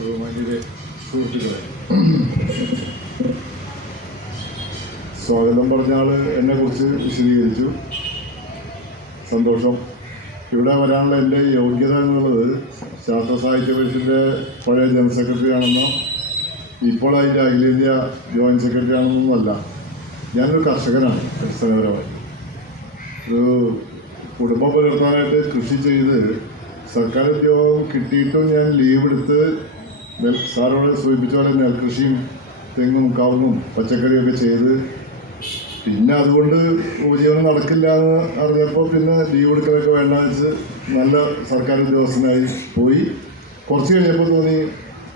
ബഹുമാന്യരെ സുഹൃത്തുക്കളെ, സ്വാഗതം പറഞ്ഞ ആൾ എന്നെക്കുറിച്ച് വിശദീകരിച്ചു. സന്തോഷം. ഇവിടെ വരാനുള്ള എൻ്റെ യോഗ്യത എന്നുള്ളത് ശാസ്ത്ര സാഹിത്യ പരിഷത്തിൻ്റെ പഴയ ജനറൽ സെക്രട്ടറി ആണെന്നോ ഇപ്പോൾ അതിൻ്റെ അഖിലേന്ത്യാ ജോയിൻറ്റ് സെക്രട്ടറി ആണെന്നൊന്നുമല്ല. ഞാനൊരു കർഷകനാണ്. അടിസ്ഥാനപരമായി ഒരു കുടുംബം പുലർത്താനായിട്ട് കൃഷി ചെയ്ത് സർക്കാർ ഉദ്യോഗം കിട്ടിയിട്ടും ഞാൻ ലീവ് എടുത്ത് സാറോട് സൂചിപ്പിച്ച പോലെ നെൽകൃഷിയും തെങ്ങും കവുങ്ങും പച്ചക്കറിയൊക്കെ ചെയ്ത് പിന്നെ അതുകൊണ്ട് ഉപജീവനം നടക്കില്ല എന്ന് അറിഞ്ഞപ്പോൾ പിന്നെ ലീവ് എടുക്കലൊക്കെ വേണ്ട വെച്ച് നല്ല സർക്കാർ ഉദ്യോഗസ്ഥനായി പോയി. കുറച്ച് കഴിഞ്ഞപ്പോൾ തോന്നി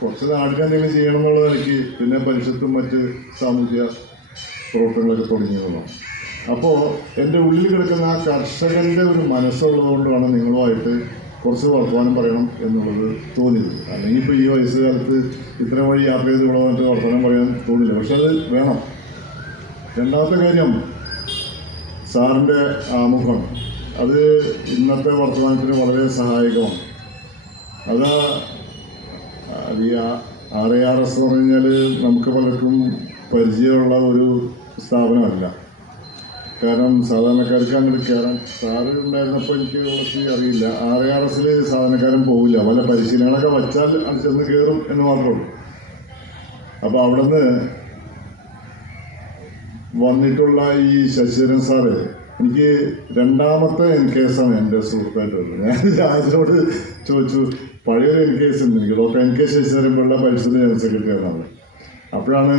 കുറച്ച് നാടിനെന്തെങ്കിലും ചെയ്യണം എന്നുള്ളത് എനിക്ക് പിന്നെ പരിഷത്തും മറ്റ് സാമൂഹ്യ പ്രവർത്തനങ്ങളൊക്കെ തുടങ്ങിയതാണ്. അപ്പോൾ എൻ്റെ ഉള്ളിൽ കിടക്കുന്ന ആ കർഷകൻ്റെ ഒരു മനസ്സുള്ളതുകൊണ്ടാണ് നിങ്ങളുമായിട്ട് കുറച്ച് വർത്തമാനം പറയണം എന്നുള്ളത് തോന്നിയത്. അല്ലെങ്കിൽ ഇപ്പോൾ ഈ വയസ്സുകാലത്ത് ഇത്ര വഴി യാത്ര ചെയ്ത് ഇവിടെ വന്നിട്ട് വർത്തമാനം പറയാൻ തോന്നില്ല. പക്ഷെ അത് വേണം. രണ്ടാമത്തെ കാര്യം, സാറിൻ്റെ ആമുഖം അത് ഇന്നത്തെ വർത്തമാനത്തിന് വളരെ സഹായകമാണ്. അത് ഈ RARS എന്ന് പറഞ്ഞു കഴിഞ്ഞാൽ നമുക്ക് പലർക്കും പരിചയമുള്ള ഒരു സ്ഥാപനമല്ല. കാരണം സാധാരണക്കാർക്ക് അങ്ങോട്ട് കയറാൻ സാറ് ഉണ്ടായിരുന്നപ്പോൾ എനിക്ക് കുറച്ച് അറിയില്ല. RARS സാധാരണക്കാരൻ പോവില്ല. പല പരിശീലനങ്ങളൊക്കെ വച്ചാൽ അത് ചെന്ന് കയറും എന്ന് മാത്രമേ ഉള്ളൂ. അപ്പോൾ അവിടെ നിന്ന് വന്നിട്ടുള്ള ഈ ശശിധരൻ സാറ് എനിക്ക് രണ്ടാമത്തെ NKS-ആണ് എൻ്റെ സുഹൃത്തായിട്ടുള്ളത്. ഞാൻ രാജനോട് ചോദിച്ചു, പഴയൊരു NKS ഉണ്ട് എനിക്ക്, ഡോക്ടർ NK ശശിധരൻ പിള്ള പരിസ്ഥിതി ജനറൽ സെക്രട്ടറി ആണെന്ന്. അപ്പോഴാണ്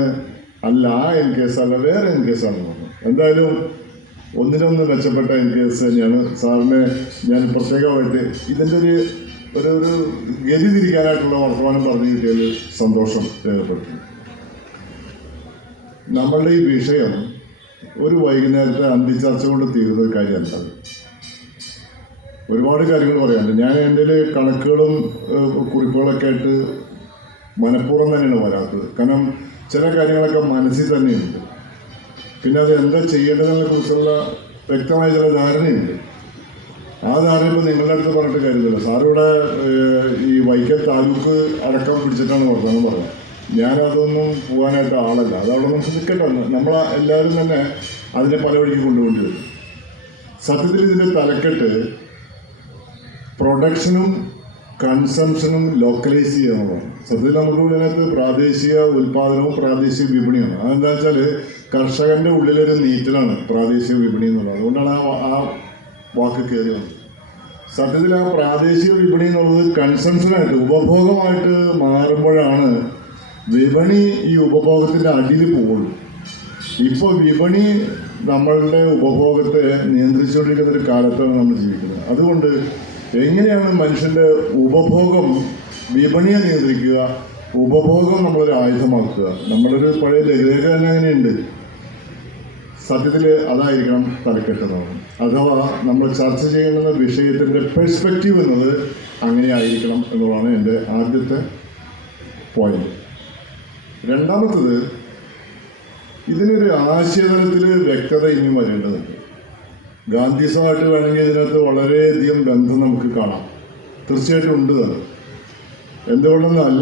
അല്ല ആ NKS അല്ല വേറെ NKS ആണെന്ന് പറഞ്ഞു. എന്തായാലും ഒന്നിനൊന്ന് മെച്ചപ്പെട്ട NKS തന്നെയാണ്. സാറിനെ ഞാൻ പ്രത്യേകമായിട്ട് ഇതിൻ്റെ ഒരു ഗതി തിരിക്കാനായിട്ടുള്ള വർത്തമാനം പറഞ്ഞു കിട്ടിയതിൽ സന്തോഷം രേഖപ്പെടുത്തുന്നു. നമ്മളുടെ ഈ വിഷയം ഒരു വൈകുന്നേരത്തെ അന്തിച്ചർച്ച കൊണ്ട് തീരുന്ന ഒരു കാര്യമല്ല. ഒരുപാട് കാര്യങ്ങൾ പറയാനുണ്ട്. ഞാൻ എൻ്റെ കണക്കുകളും കുറിപ്പുകളൊക്കെ ആയിട്ട് മനഃപൂർവ്വം തന്നെയാണ് വരാത്തത്. കാരണം ചില കാര്യങ്ങളൊക്കെ മനസ്സിൽ തന്നെയുണ്ട്. പിന്നെ അത് എന്താ ചെയ്യേണ്ടതിനെ കുറിച്ചുള്ള വ്യക്തമായ ചില ധാരണയുണ്ട്. ആ ധാരണ ഇപ്പോൾ നിങ്ങളുടെ അടുത്ത് പറഞ്ഞിട്ട് കാര്യമില്ല. സാറിവിടെ ഈ വൈക്കം താലൂക്ക് അടക്കം പിടിച്ചിട്ടാണ് വർത്തമാനം പറഞ്ഞത്. ഞാനതൊന്നും പോകാനായിട്ട് ആളല്ല. അതവിടെ നമുക്ക് നിൽക്കട്ടെ. എല്ലാവരും തന്നെ അതിനെ പല വഴിക്ക് കൊണ്ടുപോകേണ്ടി വരും. സത്യത്തിൽ ഇതിൻ്റെ തലക്കെട്ട് പ്രൊഡക്ഷനും കൺസംഷനും ലോക്കലൈസ് ചെയ്യുക എന്നുള്ളതാണ്. സത്യത്തിൽ നമുക്ക് ഇതിനകത്ത് പ്രാദേശിക ഉൽപ്പാദനവും പ്രാദേശിക വിപണിയാണ്. അതെന്താ വെച്ചാൽ കർഷകൻ്റെ ഉള്ളിലൊരു നീറ്റലാണ് പ്രാദേശിക വിപണി എന്നുള്ളത്. അതുകൊണ്ടാണ് ആ വാക്ക് കയറി വന്നത്. സത്യത്തിൽ ആ പ്രാദേശിക വിപണി എന്നുള്ളത് കൺസംഷനായിട്ട് ഉപഭോഗമായിട്ട് മാറുമ്പോഴാണ് വിപണി ഈ ഉപഭോഗത്തിൻ്റെ അടിയിൽ പോകുള്ളൂ. ഇപ്പോൾ വിപണി നമ്മളുടെ ഉപഭോഗത്തെ നിയന്ത്രിച്ചുകൊണ്ടിരിക്കുന്ന ഒരു കാലത്താണ് നമ്മൾ ജീവിക്കുന്നത്. അതുകൊണ്ട് എങ്ങനെയാണ് മനുഷ്യൻ്റെ ഉപഭോഗം വിപണിയെ നിയന്ത്രിക്കുക, ഉപഭോഗം നമ്മളൊരു ആയുധമാക്കുക. നമ്മളൊരു പഴയ ലഘുലേഖ തന്നെ അങ്ങനെയുണ്ട്. സത്യത്തിൽ അതായിരിക്കണം തലക്കെട്ടുന്നത്. അഥവാ നമ്മൾ ചർച്ച ചെയ്യുന്ന വിഷയത്തിൻ്റെ പെർസ്പെക്റ്റീവ് എന്നത് അങ്ങനെ ആയിരിക്കണം എന്നുള്ളതാണ് എൻ്റെ ആദ്യത്തെ പോയിന്റ്. രണ്ടാമത്തത്, ഇതിനൊരു ആശയതലത്തിൽ വ്യക്തത ഇനിയും വരേണ്ടതുണ്ട്. ഗാന്ധിസമായിട്ട് വേണമെങ്കിൽ ഇതിനകത്ത് വളരെയധികം ബന്ധം നമുക്ക് കാണാം. തീർച്ചയായിട്ടും ഉണ്ട് തന്നെ. എന്തുകൊണ്ടെന്നാൽ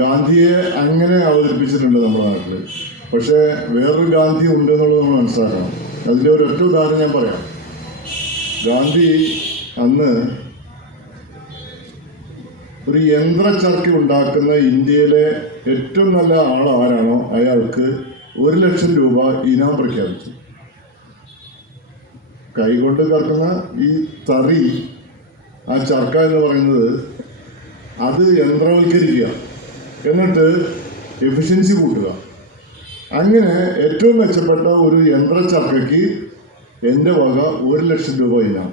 ഗാന്ധിയെ അങ്ങനെ അവതരിപ്പിച്ചിട്ടുണ്ട് നമ്മുടെ നാട്ടിൽ. പക്ഷേ വേറൊരു ഗാന്ധി ഉണ്ട് എന്നുള്ളത് നമ്മൾ മനസ്സിലാക്കണം. അതിൻ്റെ ഒരൊറ്റ ഉദാഹരണം ഞാൻ പറയാം. ഗാന്ധി അന്ന് ഒരു യന്ത്രച്ചർക്ക ഉണ്ടാക്കുന്ന ഇന്ത്യയിലെ ഏറ്റവും നല്ല ആൾ ആരാണോ അയാൾക്ക് 1,00,000 രൂപ ഇനാം പ്രഖ്യാപിച്ചു. കൈകൊണ്ട് കറക്കുന്ന ഈ തറി, ആ ചർക്ക എന്ന് പറയുന്നത്, അത് യന്ത്രവൽക്കരിക്കുക, എന്നിട്ട് എഫിഷ്യൻസി കൂട്ടുക. അങ്ങനെ ഏറ്റവും മെച്ചപ്പെട്ട ഒരു യന്ത്രച്ചർക്കയ്ക്ക് എൻ്റെ വക 1,00,000 രൂപ ഇനാം.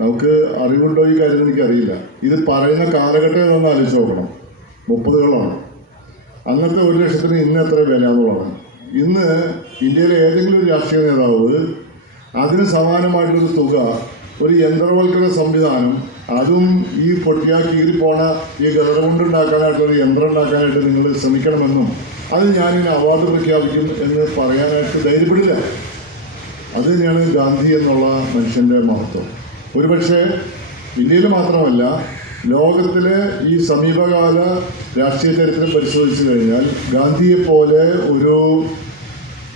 നമുക്ക് അറിവുണ്ടോ ഈ കാര്യം എനിക്കറിയില്ല. ഇത് പറയുന്ന കാലഘട്ടം എന്നൊന്ന് ആലോചിച്ച് നോക്കണം. 30കളാണ്. അന്നത്തെ 1,00,000-ന് ഇന്ന് എത്ര വില എന്നുള്ളതാണ്. ഇന്ന് ഇന്ത്യയിലെ ഏതെങ്കിലും ഒരു രാഷ്ട്രീയ നേതാവ് അതിന് സമാനമായിട്ടൊരു തുക, ഒരു യന്ത്രവൽക്കരണ സംവിധാനം, അതും ഈ പൊട്ടിയാ കീറിപ്പോണ ഈ ഗദർ കൊണ്ടുണ്ടാക്കാനായിട്ടൊരു യന്ത്രം ഉണ്ടാക്കാനായിട്ട് നിങ്ങൾ ശ്രമിക്കണമെന്നും അത് ഞാനിന് അവാർഡ് പ്രഖ്യാപിക്കും എന്ന് പറയാനായിട്ട് ധൈര്യപ്പെടില്ല. അത് തന്നെയാണ് ഗാന്ധി എന്നുള്ള മനുഷ്യൻ്റെ മഹത്വം. ഒരുപക്ഷെ ഇന്ത്യയിൽ മാത്രമല്ല ലോകത്തിലെ ഈ സമീപകാല രാഷ്ട്രീയ ചരിത്രം പരിശോധിച്ചു കഴിഞ്ഞാൽ ഗാന്ധിയെപ്പോലെ ഒരു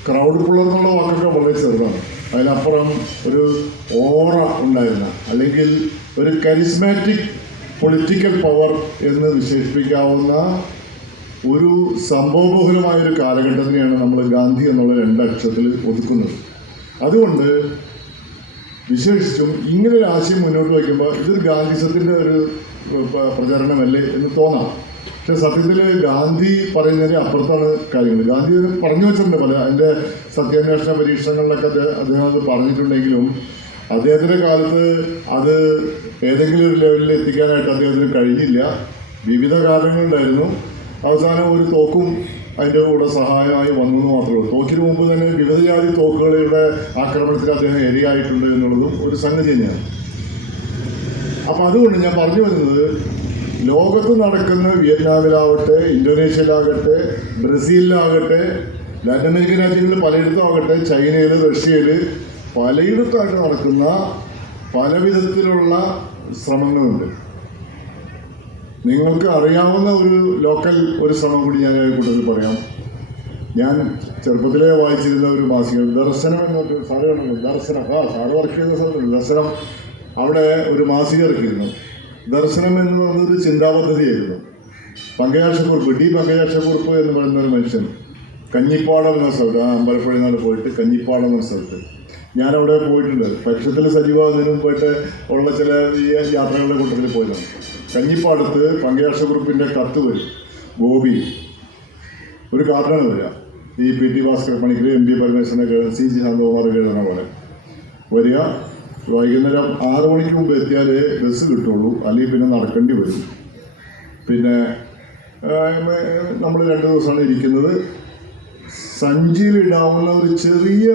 ക്രൗഡ് പുള്ളർ എന്നുള്ള വാക്കൊക്കെ വളരെ ചെറുതാണ്. അതിനപ്പുറം ഒരു ഓറ ഉണ്ടായിരുന്ന, അല്ലെങ്കിൽ ഒരു കരിസ്മാറ്റിക് പൊളിറ്റിക്കൽ പവർ എന്ന് വിശേഷിപ്പിക്കാവുന്ന ഒരു സംഭവബഹുലമായൊരു കാലഘട്ടത്തിനെയാണ് നമ്മൾ ഗാന്ധി എന്നുള്ള രണ്ടക്ഷരത്തിൽ ഒതുക്കുന്നത്. അതുകൊണ്ട് വിശേഷിച്ചും ഇങ്ങനൊരു ആശയം മുന്നോട്ട് വയ്ക്കുമ്പോൾ ഇതൊരു ഗാന്ധിസത്തിൻ്റെ ഒരു പ്രചരണമല്ലേ എന്ന് തോന്നാം. പക്ഷെ സത്യത്തിൽ ഗാന്ധി പറയുന്നതിന് അപ്പുറത്താണ് കാര്യങ്ങൾ. ഗാന്ധി പറഞ്ഞു വെച്ചിട്ടുണ്ട് പല അതിൻ്റെ സത്യാന്വേഷണ പരീക്ഷണങ്ങളിലൊക്കെ അദ്ദേഹം അത് പറഞ്ഞിട്ടുണ്ടെങ്കിലും അദ്ദേഹത്തിൻ്റെ കാലത്ത് അത് ഏതെങ്കിലും ഒരു ലെവലിൽ എത്തിക്കാനായിട്ട് അദ്ദേഹത്തിന് കഴിഞ്ഞില്ല. വിവിധ കാരണങ്ങളുണ്ടായിരുന്നു. അവസാനം ഒരു തോക്കും അതിൻ്റെ കൂടെ സഹായമായി വന്നു എന്ന് മാത്രമേ ഉള്ളൂ. തോക്കിന് മുമ്പ് തന്നെ വിവിധ ജാതി തോക്കുകളുടെ ആക്രമണത്തിൽ അദ്ദേഹം ഇരയായിട്ടുണ്ട് എന്നുള്ളതും ഒരു സംഗതി തന്നെയാണ്. അപ്പം അതുകൊണ്ട് ഞാൻ പറഞ്ഞു വരുന്നത്, ലോകത്ത് നടക്കുന്ന വിയറ്റ്നാമിലാവട്ടെ, ഇന്തോനേഷ്യയിലാകട്ടെ, ബ്രസീലിലാകട്ടെ, ലാറ്റിൻ അമേരിക്കൻ രാജ്യങ്ങളിൽ പലയിടത്തും ആകട്ടെ, ചൈനയിൽ, റഷ്യയിൽ പലയിടത്തായിട്ട് നടക്കുന്ന പല വിധത്തിലുള്ള ശ്രമങ്ങളുണ്ട്. നിങ്ങൾക്ക് അറിയാവുന്ന ഒരു ലോക്കൽ ഒരു ശ്രമം കൂടി ഞാൻ കൂട്ടത്തിൽ പറയാം. ഞാൻ ചെറുപ്പത്തിലേ വായിച്ചിരുന്ന ഒരു മാസിക ദർശനം എന്നൊരു സാധനമുണ്ടല്ലോ, ദർശനം. സാറ് വർക്ക് ചെയ്യുന്ന സ്ഥലത്തുണ്ട് ദർശനം. അവിടെ ഒരു മാസിക ഇറക്കിയിരുന്നു. ദർശനം എന്ന് പറയുന്നത് ചിന്താപദ്ധതിയായിരുന്നു. പങ്കജാക്ഷക്കുറുപ്പ്, ഡി പങ്കജാക്ഷക്കുറുപ്പ് എന്ന് പറയുന്ന ഒരു മനുഷ്യൻ കഞ്ഞിപ്പാടം എന്ന സ്ഥലത്ത്, അമ്പലപ്പുഴയിൽ നിന്ന് പോയിട്ട് കഞ്ഞിപ്പാടം എന്ന സ്ഥലത്ത് ഞാനവിടെ പോയിട്ടുണ്ട്. പക്ഷത്തിൽ സജീവമാകുന്നതിന് മുമ്പായിട്ട് ഉള്ള ചില ഈ യാത്രകളുടെ കൂട്ടത്തിൽ പോയതാണ്. കഞ്ഞിപ്പാടത്ത് പങ്കജാക്ഷക്കുറുപ്പിൻ്റെ കത്ത് വരും. ഗോപി ഒരു കാർഡാണ് വരിക. ഈ P T Bhaskar Panicker, M P പരമേശ്വരനൊക്കെ, സി ജി ശാന്തകുമാറൊക്കെ എഴുതുന്ന പോലെ വരിക. വൈകുന്നേരം 6 മണിക്ക് മുമ്പ് എത്തിയാൽ ബസ് കിട്ടുള്ളൂ, അല്ലെങ്കിൽ പിന്നെ നടക്കേണ്ടി വരും. പിന്നെ നമ്മൾ 2 ദിവസമാണ് ഇരിക്കുന്നത്. സഞ്ചിയിലിടാവുന്ന ഒരു ചെറിയ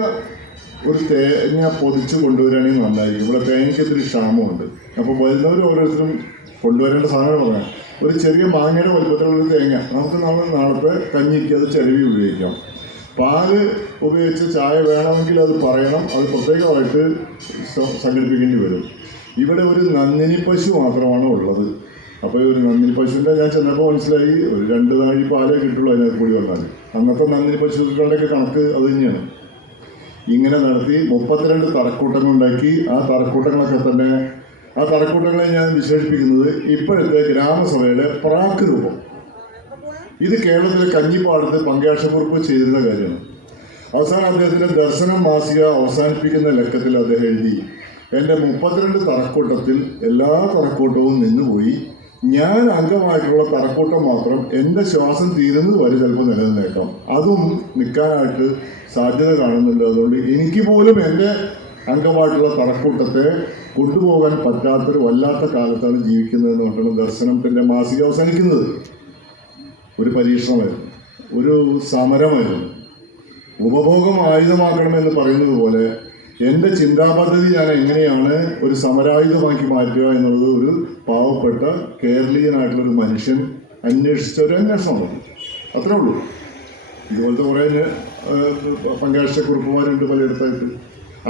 ഒരു തേങ്ങ പൊതിച്ച് കൊണ്ടുവരികയാണെങ്കിൽ നന്നായിരിക്കും. ഇവിടെ തേങ്ങയ്ക്കൊത്തിരി ക്ഷാമമുണ്ട്. അപ്പോൾ വരുന്നവർ ഓരോരുത്തരും കൊണ്ടുവരേണ്ട സാധനം പറയാം. ഒരു ചെറിയ മാങ്ങയുടെ വലുപ്പത്തിലുള്ളൊരു തേങ്ങ നമുക്ക് നാളത്തെ കഞ്ഞിക്ക് അത് ചിരവി ഉപയോഗിക്കാം. പാല് ഉപയോഗിച്ച് ചായ വേണമെങ്കിൽ അത് പറയണം, അത് പ്രത്യേകമായിട്ട് സംഘടിപ്പിക്കേണ്ടി വരും. ഇവിടെ ഒരു നന്ദിനി പശു മാത്രമാണ് ഉള്ളത്. അപ്പോൾ ഒരു നന്ദിനി പശുവിൻ്റെ ഞാൻ ചെന്നപ്പോൾ മനസ്സിലായി, ഒരു 2 നാഴി പാലേ കിട്ടുള്ളൂ അതിനകത്ത് കൂടി വന്നാൽ. അന്നത്തെ നന്ദിനി പശുക്കളുടെയൊക്കെ കണക്ക് അത് തന്നെയാണ്. ഇങ്ങനെ നടത്തി 32 തറക്കൂട്ടങ്ങളുണ്ടാക്കി. ആ തറക്കൂട്ടങ്ങളെ ഞാൻ വിശേഷിപ്പിക്കുന്നത് ഇപ്പോഴത്തെ ഗ്രാമസഭയുടെ പ്രാക്ക് രൂപം. ഇത് കേരളത്തിലെ കഞ്ഞിപ്പാടത്ത് പങ്കജാക്ഷക്കുറുപ്പ് ചെയ്തിരുന്ന കാര്യമാണ്. അവസാനം അദ്ദേഹത്തിൻ്റെ ദർശനം മാസിക അവസാനിപ്പിക്കുന്ന ലക്കത്തിൽ അദ്ദേഹം എഴുതി, എൻ്റെ 32 തറക്കൂട്ടത്തിൽ എല്ലാ തറക്കൂട്ടവും നിന്നുപോയി. ഞാൻ അംഗമായിട്ടുള്ള തറക്കൂട്ടം മാത്രം എൻ്റെ ശ്വാസം തീരുന്നത് വരെ ചിലപ്പോൾ നിലനിന്നേക്കാം. അതും നിൽക്കാനായിട്ട് സാധ്യത കാണുന്നുണ്ട്. അതുകൊണ്ട് എനിക്ക് പോലും എൻ്റെ അംഗമായിട്ടുള്ള തറക്കൂട്ടത്തെ കൊണ്ടുപോകാൻ പറ്റാത്തൊരു വല്ലാത്ത കാലത്താണ് ജീവിക്കുന്നതെന്ന് പറഞ്ഞാണ് ദർശനത്തിൻ്റെ മാസിക അവസാനിക്കുന്നത്. ഒരു പരീക്ഷണമായിരുന്നു, ഒരു സമരമായിരുന്നു. ഉപഭോഗം ആയുധമാക്കണമെന്ന് പറയുന്നത് പോലെ എൻ്റെ ചിന്താപദ്ധതി ഞാൻ എങ്ങനെയാണ് ഒരു സമരായുധമാക്കി മാറ്റുക എന്നുള്ളത് ഒരു പാവപ്പെട്ട കേരളീയനായിട്ടുള്ളൊരു മനുഷ്യൻ അന്വേഷിച്ച ഒരു അന്വേഷണമാണ്. അത്രേ ഉള്ളൂ. ഇതുപോലത്തെ കുറേ പങ്കജാക്ഷക്കുറുപ്പുമാരുണ്ട് പലയിടത്തായിട്ട്.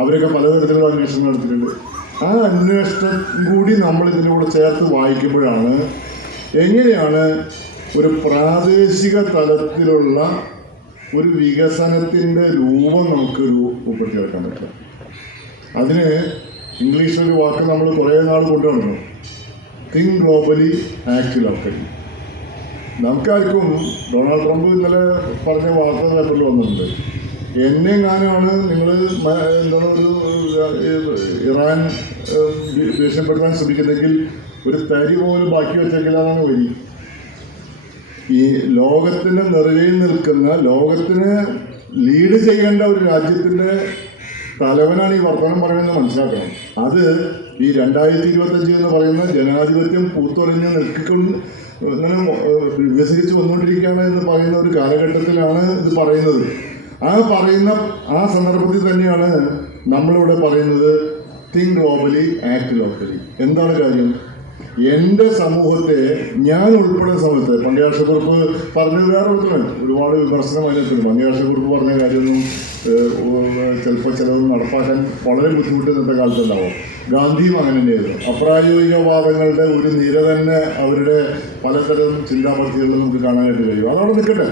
അവരൊക്കെ പലതരത്തിലുള്ള അന്വേഷണം നടത്തിയിട്ടുണ്ട്. ആ അന്വേഷണം കൂടി നമ്മൾ ഇതിലൂടെ ചേർത്ത് വായിക്കുമ്പോഴാണ് എങ്ങനെയാണ് ഒരു പ്രാദേശിക തലത്തിലുള്ള ഒരു വികസനത്തിൻ്റെ രൂപം നമുക്ക് രൂപപ്പെടുത്തിയെടുക്കാൻ പറ്റും. അതിന് ഇംഗ്ലീഷിലൊരു വാക്ക് നമ്മൾ കുറേ നാൾ കൊണ്ടുവന്നു, തിങ്ക് ഗ്ലോബലി ആക്ട് ലോക്കലി. നമുക്കാർക്കും ഡൊണാൾഡ് ട്രംപ് ഇന്നലെ പറഞ്ഞ വാർത്താ പേപ്പറിൽ വന്നിട്ടുണ്ട്, എന്നെങ്ങാനാണ് നിങ്ങൾ എന്താണ് ഒരു ഇറാൻ ഭീഷണിപ്പെടുത്താൻ ശ്രമിക്കുന്നെങ്കിൽ ഒരു തരി പോലും ബാക്കി വെച്ചെങ്കിലാണ് വരി. ഈ ലോകത്തിൻ്റെ നിറയിൽ നിൽക്കുന്ന, ലോകത്തിന് ലീഡ് ചെയ്യേണ്ട ഒരു രാജ്യത്തിൻ്റെ തലവനാണ് ഈ വർത്തമാനം പറയുന്നത് മനസ്സിലാക്കണം. അത് ഈ 2025 എന്ന് പറയുന്ന ജനാധിപത്യം പൂത്തൊളിഞ്ഞ് ഇങ്ങനെ വികസിച്ച് വന്നുകൊണ്ടിരിക്കുകയാണ് എന്ന് പറയുന്ന ഒരു കാലഘട്ടത്തിലാണ് ഇത് പറയുന്നത്. ആ സന്ദർഭത്തിൽ തന്നെയാണ് നമ്മളിവിടെ പറയുന്നത് തിങ്ക് ഗ്ലോബലി ആക്ട് ലോക്കലി. എന്താണ് കാര്യം? എൻ്റെ സമൂഹത്തെ ഞാൻ ഉൾപ്പെടുന്ന സമയത്ത് പങ്കാളിക്കുറിപ്പ് പറഞ്ഞത് വേറെ ഒരുപാട് വിമർശനം അതിനകത്തുണ്ട്. പങ്കാളിക്കുറിപ്പ് പറഞ്ഞ കാര്യമൊന്നും ചിലപ്പോൾ ചിലതൊന്നും നടപ്പാക്കാൻ വളരെ ബുദ്ധിമുട്ട് ഇന്നത്തെ കാലത്തുണ്ടാവും. ഗാന്ധിയും അങ്ങനെ തന്നെയായിരുന്നു. അപ്രായോഗികവാദങ്ങളുടെ ഒരു നിര തന്നെ അവരുടെ പലതരം ചിന്താപദ്ധതികളിൽ നമുക്ക് കാണാനായിട്ട് കഴിയും. അതവിടെ നിൽക്കട്ടെ.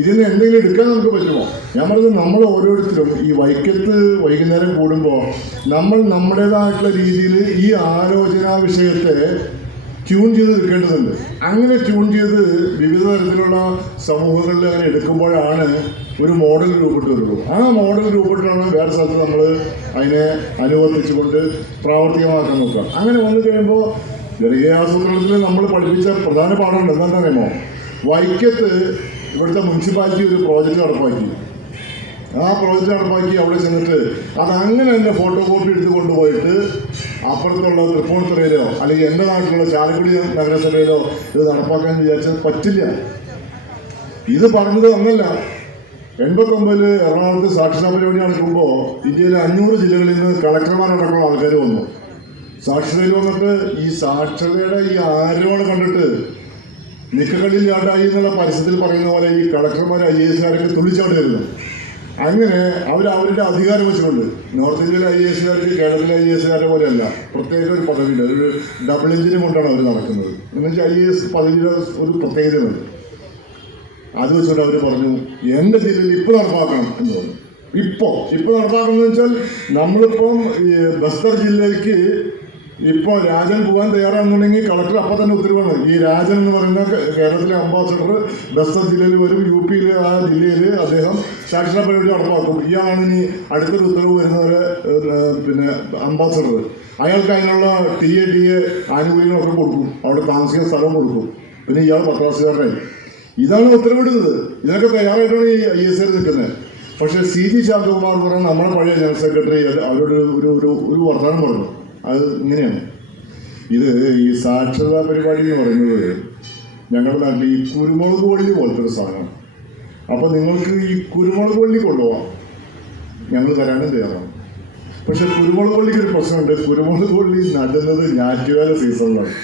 ഇതിന് എന്തെങ്കിലും എടുക്കാൻ നമുക്ക് പറ്റുമോ? ഞാൻ പറഞ്ഞത് നമ്മൾ ഓരോരുത്തരും ഈ വൈക്കത്ത് വൈകുന്നേരം കൂടുമ്പോൾ നമ്മൾ നമ്മുടേതായിട്ടുള്ള രീതിയിൽ ഈ ആലോചനാ വിഷയത്തെ ട്യൂൺ ചെയ്ത് എടുക്കേണ്ടതുണ്ട്. അങ്ങനെ ട്യൂൺ ചെയ്ത് വിവിധ തരത്തിലുള്ള സമൂഹങ്ങളിൽ അങ്ങനെ എടുക്കുമ്പോഴാണ് ഒരു മോഡൽ രൂപപ്പെട്ട് വരുള്ളൂ. ആ മോഡൽ രൂപപ്പെട്ടാണ് വേറെ സ്ഥലത്ത് നമ്മൾ അതിനെ അനുവർത്തിച്ചുകൊണ്ട് പ്രാവർത്തികമാക്കാൻ നോക്കുക. അങ്ങനെ വന്നു കഴിയുമ്പോൾ ജനകീയാസൂത്രണത്തിൽ നമ്മൾ പഠിപ്പിച്ച പ്രധാന പാഠമുണ്ട്. എന്താണെന്ന് അറിയുമോ? വൈക്കത്ത് ഇവിടുത്തെ മുനിസിപ്പാലിറ്റി ഒരു പ്രോജക്റ്റ് നടപ്പാക്കി. ആ പ്രോജക്റ്റ് നടപ്പാക്കി അവിടെ ചെന്നിട്ട് അതങ്ങനെ തന്നെ ഫോട്ടോ കോപ്പി എടുത്ത് കൊണ്ടുപോയിട്ട് അപ്പുറത്തുള്ള തൃപ്പൂണിത്തുറയിലോ അല്ലെങ്കിൽ എൻ്റെ നാട്ടിലുള്ള ചാലക്കുടി നഗരസഭയിലോ ഇത് നടപ്പാക്കാൻ വിചാരിച്ചത് പറ്റില്ല. ഇത് പറഞ്ഞത് ഒന്നല്ല. 89 എറണാകുളത്ത് സാക്ഷരതാ പരിപാടി നടക്കുമ്പോൾ ഇന്ത്യയിലെ 500 ജില്ലകളിൽ നിന്ന് കളക്ടർമാരടക്കമുള്ള ആൾക്കാർ വന്നു. സാക്ഷരതയിൽ വന്നിട്ട് ഈ സാക്ഷരതയുടെ ഈ ആരോപണം കണ്ടിട്ട് നിക്കകളില്ലാണ്ടായി എന്നുള്ള പരസ്യത്തിൽ പറയുന്ന പോലെ ഈ കളക്ടർമാർ IAS തുള്ളിച്ചാടുകയായിരുന്നു. അങ്ങനെ അവരുടെ അധികാരം വെച്ചുകൊണ്ട് നോർത്ത് ഇന്ത്യയിലെ IAS കേരളത്തിലെ IAS പോലെയല്ല, പ്രത്യേക ഒരു പദവിയില്ല. ഒരു ഡബിൾ എഞ്ചിനും കൊണ്ടാണ് അവർ നടക്കുന്നത്. എന്നുവെച്ചാൽ IAS പദവിയുടെ ഒരു പ്രത്യേകതയുണ്ട്. അത് വെച്ചുകൊണ്ട് അവർ പറഞ്ഞു എൻ്റെ ജില്ലയിൽ ഇപ്പോൾ നടപ്പാക്കണം എന്ന് പറഞ്ഞു. ഇപ്പോൾ നടപ്പാക്കണം എന്ന് വെച്ചാൽ നമ്മളിപ്പം ഈ ബസ്തർ ജില്ലയ്ക്ക് ഇപ്പോൾ രാജൻ പോകാൻ തയ്യാറാണെന്നുണ്ടെങ്കിൽ കളക്ടർ അപ്പം തന്നെ ഉത്തരവാണ്. ഈ രാജൻ എന്ന് പറയുന്ന കേരളത്തിലെ അംബാസഡർ ബസ്തർ ജില്ലയിൽ വരും. UP ആ ജില്ലയിൽ അദ്ദേഹം സാക്ഷരതാ പരിപാടി നടപ്പാക്കും. ഇയാളാണ് ഇനി അടുത്തൊരു ഉത്തരവ് വരുന്നവരെ അംബാസഡർ. അയാൾക്ക് അതിനുള്ള TA ആനുകൂല്യങ്ങളൊക്കെ കൊടുക്കും, അവിടെ താമസിക്കാൻ സ്ഥലം കൊടുക്കും. പിന്നെ ഇയാൾ പത്രാസുകാരനായി. ഇതാണ് ഉത്തരവിടുന്നത്. ഇതിനൊക്കെ തയ്യാറായിട്ടാണ് ഈ IAS നിൽക്കുന്നത്. പക്ഷേ CG ശാന്തകുമാർ പറഞ്ഞ നമ്മുടെ പഴയ ജനറൽ സെക്രട്ടറി അവരോട് ഒരു വർത്തമാനം പറഞ്ഞു. അത് ഇങ്ങനെയാണ്. ഇത് ഈ സാക്ഷരതാ പരിപാടി എന്ന് പറയുന്നത് ഞങ്ങളുടെ നാട്ടിൽ ഈ കുരുമുളക് വള്ളി പോലത്തെ ഒരു സാധനമാണ്. അപ്പോൾ നിങ്ങൾക്ക് ഈ കുരുമുളക് വള്ളി കൊണ്ടുപോകാം, ഞങ്ങൾ തരാനും തയ്യാറാണ്. പക്ഷെ കുരുമുളക് വള്ളിക്കൊരു പ്രശ്നമുണ്ട്. കുരുമുളക് വള്ളി നടുന്നത് ഞാറ്റുവേല സീസണിലാണ്.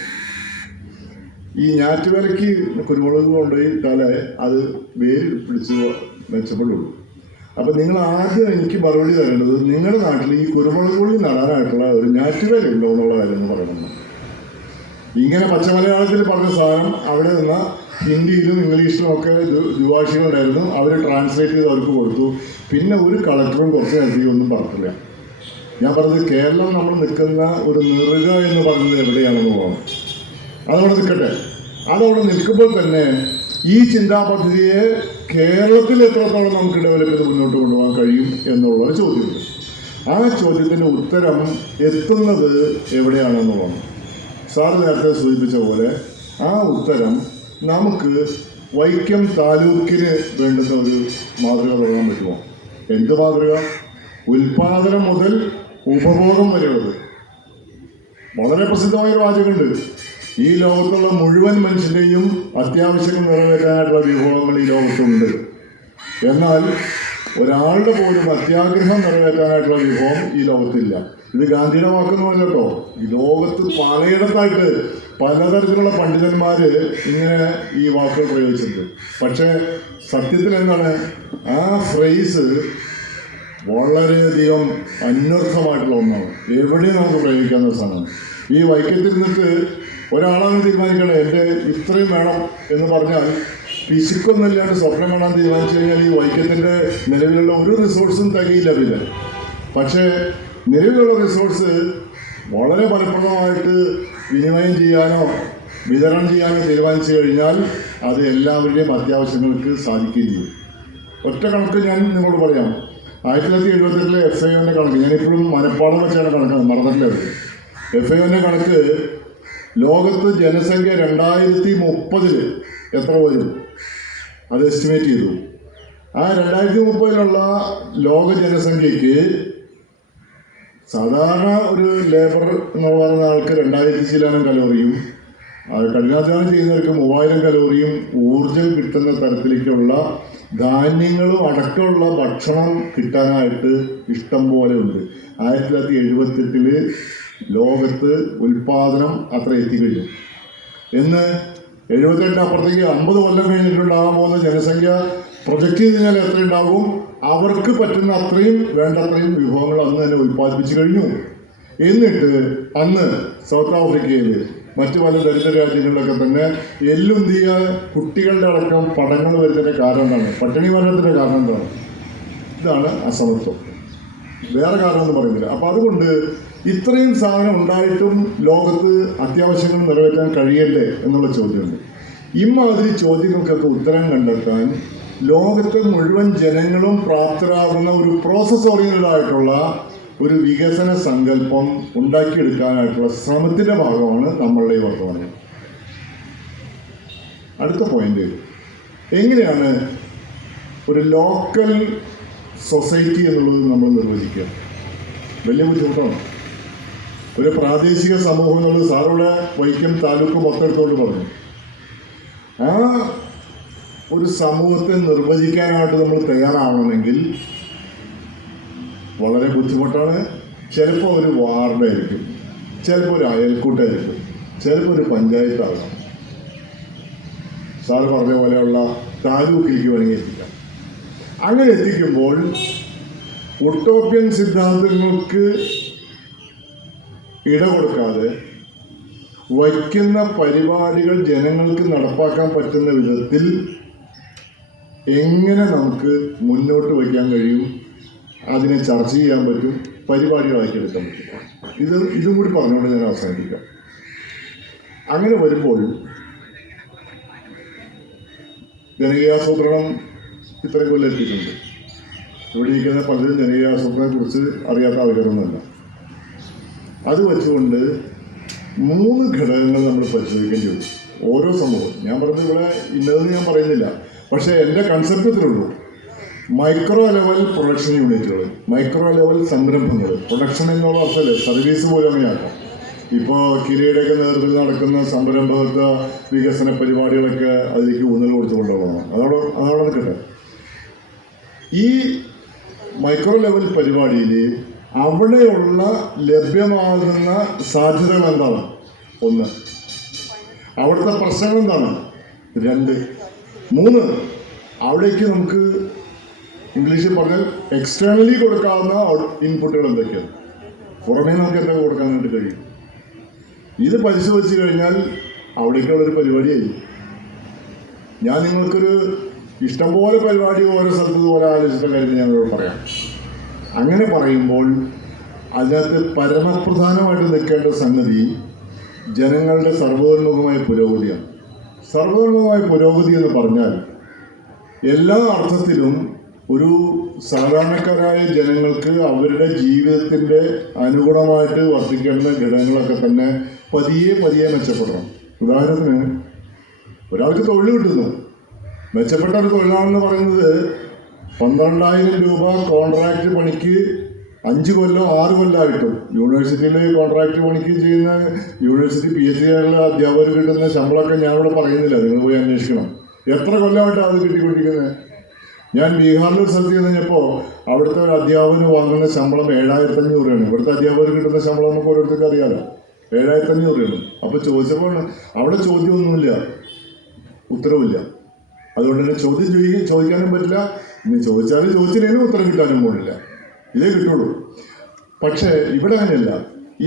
ഈ ഞാറ്റുവേലയ്ക്ക് കുരുമുളക് കൊണ്ടുപോയി ഇട്ടാലേ അത് വേര് പിടിച്ച് മെച്ചപ്പെടുള്ളൂ. അപ്പം നിങ്ങൾ ആദ്യം എനിക്ക് മറുപടി തരേണ്ടത് നിങ്ങളുടെ നാട്ടിൽ ഈ കുരുമുളക് വള്ളി നടാനായിട്ടുള്ള ഒരു ഞാറ്റുവേല ഉണ്ടോ എന്നുള്ള കാര്യം എന്ന് പറയണം. ഇങ്ങനെ പച്ചമലയാളത്തിൽ പറഞ്ഞ സാധനം അവിടെ നിന്ന് ഹിന്ദിയിലും ഇംഗ്ലീഷിലും ഒക്കെ ദ്വിഭാഷികളുണ്ടായിരുന്നു. അവർ ട്രാൻസ്ലേറ്റ് ചെയ്ത് അവർക്ക് കൊടുത്തു. പിന്നെ ഒരു കളക്ടറും കുറച്ച് നേരത്തേക്ക് ഒന്നും പറഞ്ഞില്ല. ഞാൻ പറഞ്ഞത് കേരളം നമ്മൾ നിൽക്കുന്ന ഒരു നെറുക എന്ന് പറയുന്നത് എവിടെയാണെന്നുള്ളതാണ്. അതവിടെ നിൽക്കട്ടെ. അതവിടെ നിൽക്കുമ്പോൾ തന്നെ ഈ ചിന്താ പദ്ധതിയെ കേരളത്തിൽ എത്രത്തോളം നമുക്ക് ഡെവലപ്പ് ചെയ്ത് മുന്നോട്ട് കൊണ്ടുപോകാൻ കഴിയും എന്നുള്ള ചോദ്യമുണ്ട്. ആ ചോദ്യത്തിൻ്റെ ഉത്തരം എത്തുന്നത് എവിടെയാണെന്നുള്ളതാണ്. സാർ നേരത്തെ സൂചിപ്പിച്ച പോലെ ആ ഉത്തരം നമുക്ക് വൈക്കം താലൂക്കിന് വേണ്ടുന്ന ഒരു മാതൃക തുടങ്ങാൻ പറ്റുമോ? എന്ത് മാതൃക? ഉൽപാദനം മുതൽ ഉപഭോഗം വരെയുള്ളത്. വളരെ പ്രസിദ്ധമായൊരു വാചകമുണ്ട്. ഈ ലോകത്തുള്ള മുഴുവൻ മനുഷ്യൻ്റെയും അത്യാവശ്യങ്ങൾ നിറവേറ്റാനായിട്ടുള്ള വിഭവങ്ങൾ ഈ ലോകത്തുണ്ട്. എന്നാൽ ഒരാളുടെ പോലും അത്യാഗ്രഹം നിറവേറ്റാനായിട്ടുള്ള വിഭവം ഈ ലോകത്തില്ല. ഇത് ഗാന്ധിയുടെ വാക്കൊന്നുമല്ല കേട്ടോ. ഈ ലോകത്ത് പലയിടത്തായിട്ട് പലതരത്തിലുള്ള പണ്ഡിതന്മാർ ഇങ്ങനെ ഈ വാക്കുകൾ പ്രയോഗിച്ചിട്ടുണ്ട്. പക്ഷേ സത്യത്തിൽ എന്താണ്, ആ ഫ്രേസ് വളരെയധികം അന്വർത്ഥമായിട്ടുള്ള ഒന്നാണ്. എവിടെയും നമുക്ക് പ്രയോഗിക്കാവുന്ന സാധനമാണ്. ഈ വൈക്കത്തിരുന്നിട്ട് ഒരാളാണ് തീരുമാനിക്കണം എൻ്റെ ഇത്രയും വേണം എന്ന് പറഞ്ഞാൽ പിശുക്കൊന്നുമില്ലാണ്ട് സ്വപ്നം കാണാൻ തീരുമാനിച്ചു കഴിഞ്ഞാൽ ഈ വൈക്കത്തിൻ്റെ നിലവിലുള്ള ഒരു റിസോഴ്സും തികയില്ല. പിന്നെ പക്ഷേ നിലവിലുള്ള റിസോഴ്സ് വളരെ ഫലപ്രദമായിട്ട് വിനിമയം ചെയ്യാനോ വിതരണം ചെയ്യാനോ തീരുമാനിച്ചു കഴിഞ്ഞാൽ അത് എല്ലാവരുടെയും അത്യാവശ്യങ്ങൾക്ക് സാധിക്കുകയും ചെയ്യും. ഒറ്റ കണക്ക് ഞാൻ നിങ്ങളോട് പറയാം. 1978 FAO കണക്ക്, ഞാനിപ്പോഴും മനപ്പാടം വെച്ചാണ് കണക്കാണ്, മറന്നിട്ടില്ല. FAO കണക്ക് ലോകത്ത് ജനസംഖ്യ 2030 എത്ര വരും അത് എസ്റ്റിമേറ്റ് ചെയ്തു. ആ 2030 ലോക ജനസംഖ്യയ്ക്ക് സാധാരണ ഒരു ലേബർ എന്ന് പറയുന്ന ആൾക്ക് 2000 ചില്ലാനം കലോറിയും കഠിനാധ്വാനം ചെയ്യുന്നവർക്ക് 3000 കലോറിയും ഊർജം കിട്ടുന്ന തരത്തിലേക്കുള്ള ധാന്യങ്ങളും അടക്കമുള്ള ഭക്ഷണം കിട്ടാനായിട്ട് ഇഷ്ടം പോലെ ഉണ്ട്. 1978 ലോകത്ത് ഉൽപാദനം അത്ര എത്തിക്കഴിഞ്ഞു. എന്ന് 72 അപ്പുറത്തേക്ക് 50 കൊല്ലം കഴിഞ്ഞിട്ടുണ്ടാകാൻ പോകുന്ന ജനസംഖ്യ പ്രൊജക്റ്റ് ചെയ്ത് കഴിഞ്ഞാൽ എത്ര ഉണ്ടാകും? അവർക്ക് പറ്റുന്ന അത്രയും വേണ്ടത്രയും വിഭവങ്ങൾ അന്ന് തന്നെ ഉൽപ്പാദിപ്പിച്ചു കഴിഞ്ഞു. എന്നിട്ട് അന്ന് സൗത്ത് ആഫ്രിക്കയിൽ മറ്റു പല ദരിദ്ര രാജ്യങ്ങളിലൊക്കെ തന്നെ എല്ലുന്തിയ കുട്ടികളുടെ അടക്കം പഠനങ്ങൾ വരുന്നതിൻ്റെ കാരണം എന്താണ്? പട്ടിണി മരണത്തിൻ്റെ കാരണം എന്താണ്? ഇതാണ് അസമത്വം, വേറെ കാരണമൊന്നും പറയുന്നില്ല. അപ്പം അതുകൊണ്ട് ഇത്രയും സാധനം ഉണ്ടായിട്ടും ലോകത്ത് അത്യാവശ്യങ്ങൾ നിറവേറ്റാൻ കഴിയല്ലേ എന്നുള്ള ചോദ്യമുണ്ട്. ഇമാതിരി ചോദ്യങ്ങൾക്കൊക്കെ ഉത്തരം കണ്ടെത്താൻ ലോകത്തെ മുഴുവൻ ജനങ്ങളും പ്രാപ്തരാകുന്ന ഒരു പ്രോസസ് ഓറിയന്റഡ് ആയിട്ടുള്ള ഒരു വികസന സങ്കല്പം ഉണ്ടാക്കിയെടുക്കാനായിട്ടുള്ള ശ്രമത്തിൻ്റെ ഭാഗമാണ് നമ്മളുടെ ഈ വർത്തമാനം. അടുത്ത പോയിന്റ്, എങ്ങനെയാണ് ഒരു ലോക്കൽ സൊസൈറ്റി എന്നുള്ളത് നമ്മൾ നിർവചിക്കുക? വലിയ ബുദ്ധിമുട്ടാണ്. ഒരു പ്രാദേശിക സമൂഹം എന്നുള്ളത് സാറുടെ വൈക്കം താലൂക്ക് മൊത്തം എടുത്തുകൊണ്ട് പറഞ്ഞു. ആ ഒരു സമൂഹത്തെ നിർവചിക്കാനായിട്ട് നമ്മൾ തയ്യാറാവണമെങ്കിൽ വളരെ ബുദ്ധിമുട്ടാണ്. ചിലപ്പോൾ ഒരു വാർഡായിരിക്കും, ചിലപ്പോൾ ഒരു അയൽക്കൂട്ടായിരിക്കും, ചിലപ്പോൾ ഒരു പഞ്ചായത്താകാം. സാറ് പറഞ്ഞ പോലെയുള്ള താലൂക്കിലേക്ക് വേണമെങ്കിൽ എത്തിക്കാം. അങ്ങനെ എത്തിക്കുമ്പോൾ ഉട്ടോപ്യൻ സിദ്ധാന്തങ്ങൾക്ക് ഇട കൊടുക്കാതെ വയ്ക്കുന്ന പരിപാടികൾ ജനങ്ങൾക്ക് നടപ്പാക്കാൻ പറ്റുന്ന വിധത്തിൽ എങ്ങനെ നമുക്ക് മുന്നോട്ട് വയ്ക്കാൻ കഴിയും, അതിനെ ചർച്ച ചെയ്യാൻ പറ്റും, പരിപാടികളാക്കിയെടുക്കാൻ പറ്റും. ഇതും കൂടി പറഞ്ഞുകൊണ്ട് ഞാൻ അവസാനിപ്പിക്കാം. അങ്ങനെ വരുമ്പോൾ ജനകീയാസൂത്രണം ഇത്രയും കൊല്ലം എത്തിയിട്ടുണ്ട്. ഇവിടെ ഇരിക്കുന്ന പലരും ജനകീയാസൂത്രണത്തെ കുറിച്ച് അറിയാത്ത ആൾക്കാരൊന്നുമല്ല. അത് വെച്ചുകൊണ്ട് 3 ഘടകങ്ങൾ നമ്മൾ പരിശോധിക്കേണ്ടി വരും. ഓരോ സമൂഹം, ഞാൻ പറഞ്ഞത് ഇവിടെ ഇന്നതെന്ന് ഞാൻ പറയുന്നില്ല, പക്ഷേ എൻ്റെ കൺസെപ്റ്റ് ഇത്രയുള്ളൂ. മൈക്രോ ലെവൽ പ്രൊഡക്ഷൻ യൂണിറ്റുകൾ, മൈക്രോ ലെവൽ സംരംഭങ്ങൾ, പ്രൊഡക്ഷൻ എന്നുള്ള അർത്ഥമല്ലേ, സർവീസ് പോലും അങ്ങനെയാക്കാം. ഇപ്പോൾ കിരയുടെയൊക്കെ നേതൃത്വത്തിൽ നടക്കുന്ന സംരംഭകത്വ വികസന പരിപാടികളൊക്കെ അതിലേക്ക് ഊന്നൽ കൊടുത്തുകൊണ്ടുപോകണം. അതവിടെ നിൽക്കട്ടെ. ഈ മൈക്രോ ലെവൽ പരിപാടിയിൽ അവിടെയുള്ള ലഭ്യമാകുന്ന സാധ്യതകൾ എന്താണ്? 1, അവിടുത്തെ പ്രശ്നങ്ങൾ എന്താണ്? 2, 3, അവിടേക്ക് നമുക്ക് ഇംഗ്ലീഷിൽ പറഞ്ഞാൽ എക്സ്റ്റേണലി കൊടുക്കാവുന്ന ഇൻപുട്ടുകൾ എന്തൊക്കെയാണ്, പുറമേ നമുക്ക് എന്തൊക്കെ കൊടുക്കാനായിട്ട് കഴിയും. ഇത് പരിശോധിച്ച് കഴിഞ്ഞാൽ അവിടേക്കുള്ളൊരു പരിപാടിയായി. ഞാൻ നിങ്ങൾക്കൊരു ഇഷ്ടംപോലെ പരിപാടി ഓരോ സ്ഥലത്ത് പോലെ ആലോചിച്ച കാര്യം ഞാനോട് പറയാം. അങ്ങനെ പറയുമ്പോൾ അതിനകത്ത് പരമപ്രധാനമായിട്ട് നിൽക്കേണ്ട സംഗതി ജനങ്ങളുടെ സർവ്വതോന്മുഖമായ പുരോഗതിയാണ്. സർവ്വതോന്മുഖമായ പുരോഗതി എന്ന് പറഞ്ഞാൽ എല്ലാ അർത്ഥത്തിലും ഒരു സാധാരണക്കാരായ ജനങ്ങൾക്ക് അവരുടെ ജീവിതത്തിൻ്റെ അനുഗുണമായിട്ട് വർദ്ധിക്കേണ്ട ഘടകങ്ങളൊക്കെ തന്നെ പതിയെ പതിയെ മെച്ചപ്പെടണം. ഉദാഹരണത്തിന്, ഒരാൾക്ക് തൊഴിൽ കിട്ടുന്നു. മെച്ചപ്പെട്ട ഒരു തൊഴിലാണെന്ന് പറയുന്നത് 12,000 രൂപ കോൺട്രാക്റ്റ് പണിക്ക് 5 കൊല്ലം 6 കൊല്ലമായിട്ടും യൂണിവേഴ്സിറ്റിയിൽ കോൺട്രാക്റ്റ് പണിക്ക് ചെയ്യുന്ന യൂണിവേഴ്സിറ്റി PhD ആയുള്ള അധ്യാപകർ കിട്ടുന്ന ശമ്പളമൊക്കെ ഞാനിവിടെ പറയുന്നില്ല, നിങ്ങൾ പോയി അന്വേഷിക്കണം. എത്ര കൊല്ലമായിട്ടാണ് അത് കിട്ടിക്കൊണ്ടിരിക്കുന്നത്? ഞാൻ ബീഹാറിൽ ഒരു സ്ഥലത്ത് കഴിഞ്ഞപ്പോൾ അവിടുത്തെ ഒരു അധ്യാപകന് വാങ്ങുന്ന ശമ്പളം 7,500 രൂപയാണ്. ഇവിടുത്തെ അധ്യാപകർ കിട്ടുന്ന ശമ്പളം നമുക്ക് ഓരോരുത്തർക്ക് അറിയാമല്ലോ, 7,500 രൂപയാണ്. അപ്പോൾ ചോദിച്ചപ്പോൾ അവിടെ ചോദ്യമൊന്നുമില്ല, ഉത്തരവില്ല. അതുകൊണ്ട് തന്നെ ചോദിക്കാനും പറ്റില്ല, ഇനി ചോദിച്ചാലും ചോദിച്ചില്ലെങ്കിലും ഉത്തരം കിട്ടാനും പോകില്ല, ഇതേ കിട്ടുള്ളൂ. പക്ഷേ ഇവിടെ അങ്ങനെയല്ല.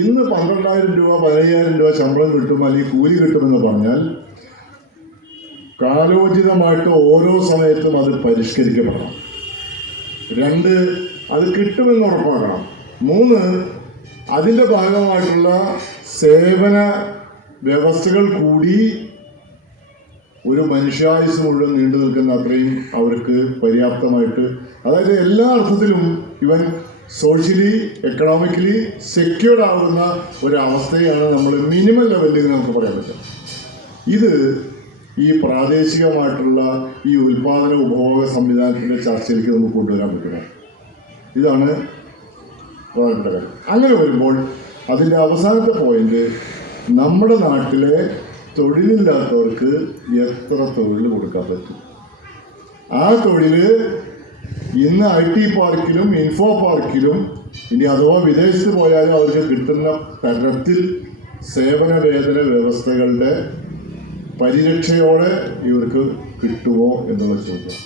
ഇന്ന് 12,000 രൂപ 15,000 രൂപ ശമ്പളം കിട്ടും, അല്ലെങ്കിൽ കൂലി കിട്ടുമെന്ന് പറഞ്ഞാൽ കാലോചിതമായിട്ട് ഓരോ സമയത്തും അത് പരിഷ്കരിക്കപ്പെടണം. 2, അത് കിട്ടുമെന്ന് ഉറപ്പാക്കണം. 3, അതിൻ്റെ ഭാഗമായിട്ടുള്ള സേവന വ്യവസ്ഥകൾ കൂടി ഒരു മനുഷ്യായുസ് മുഴുവൻ നീണ്ടു നിൽക്കുന്ന അത്രയും അവർക്ക് പര്യാപ്തമായിട്ട്, അതായത് എല്ലാ അർത്ഥത്തിലും ഇവൻ സോഷ്യലി എക്കണോമിക്കലി സെക്യൂർഡ് ആവുന്ന ഒരവസ്ഥയാണ് നമ്മൾ മിനിമം ലെവലിൽ നമുക്ക് പറയാൻ പറ്റും. ഇത് ഈ പ്രാദേശികമായിട്ടുള്ള ഈ ഉൽപാദന ഉപഭോഗ സംവിധാനത്തിൻ്റെ ചർച്ചയിലേക്ക് നമുക്ക് കൊണ്ടുവരാൻ പറ്റണം. ഇതാണ് പ്രധാനപ്പെട്ട കാര്യം. അങ്ങനെ വരുമ്പോൾ അതിൻ്റെ അവസാനത്തെ പോയിന്റ്, നമ്മുടെ നാട്ടിലെ തൊഴിലില്ലാത്തവർക്ക് എത്ര തൊഴിൽ കൊടുക്കാൻ പറ്റും? ആ തൊഴിൽ ഇന്ന് IT പാർക്കിലും ഇൻഫോ പാർക്കിലും ഇനി അഥവാ വിദേശത്ത് പോയാലും അവർക്ക് കിട്ടുന്ന തരത്തിൽ സേവന വേതന വ്യവസ്ഥകളുടെ പരിരക്ഷയോടെ ഇവർക്ക് കിട്ടുമോ എന്നുള്ള ചോദ്യം.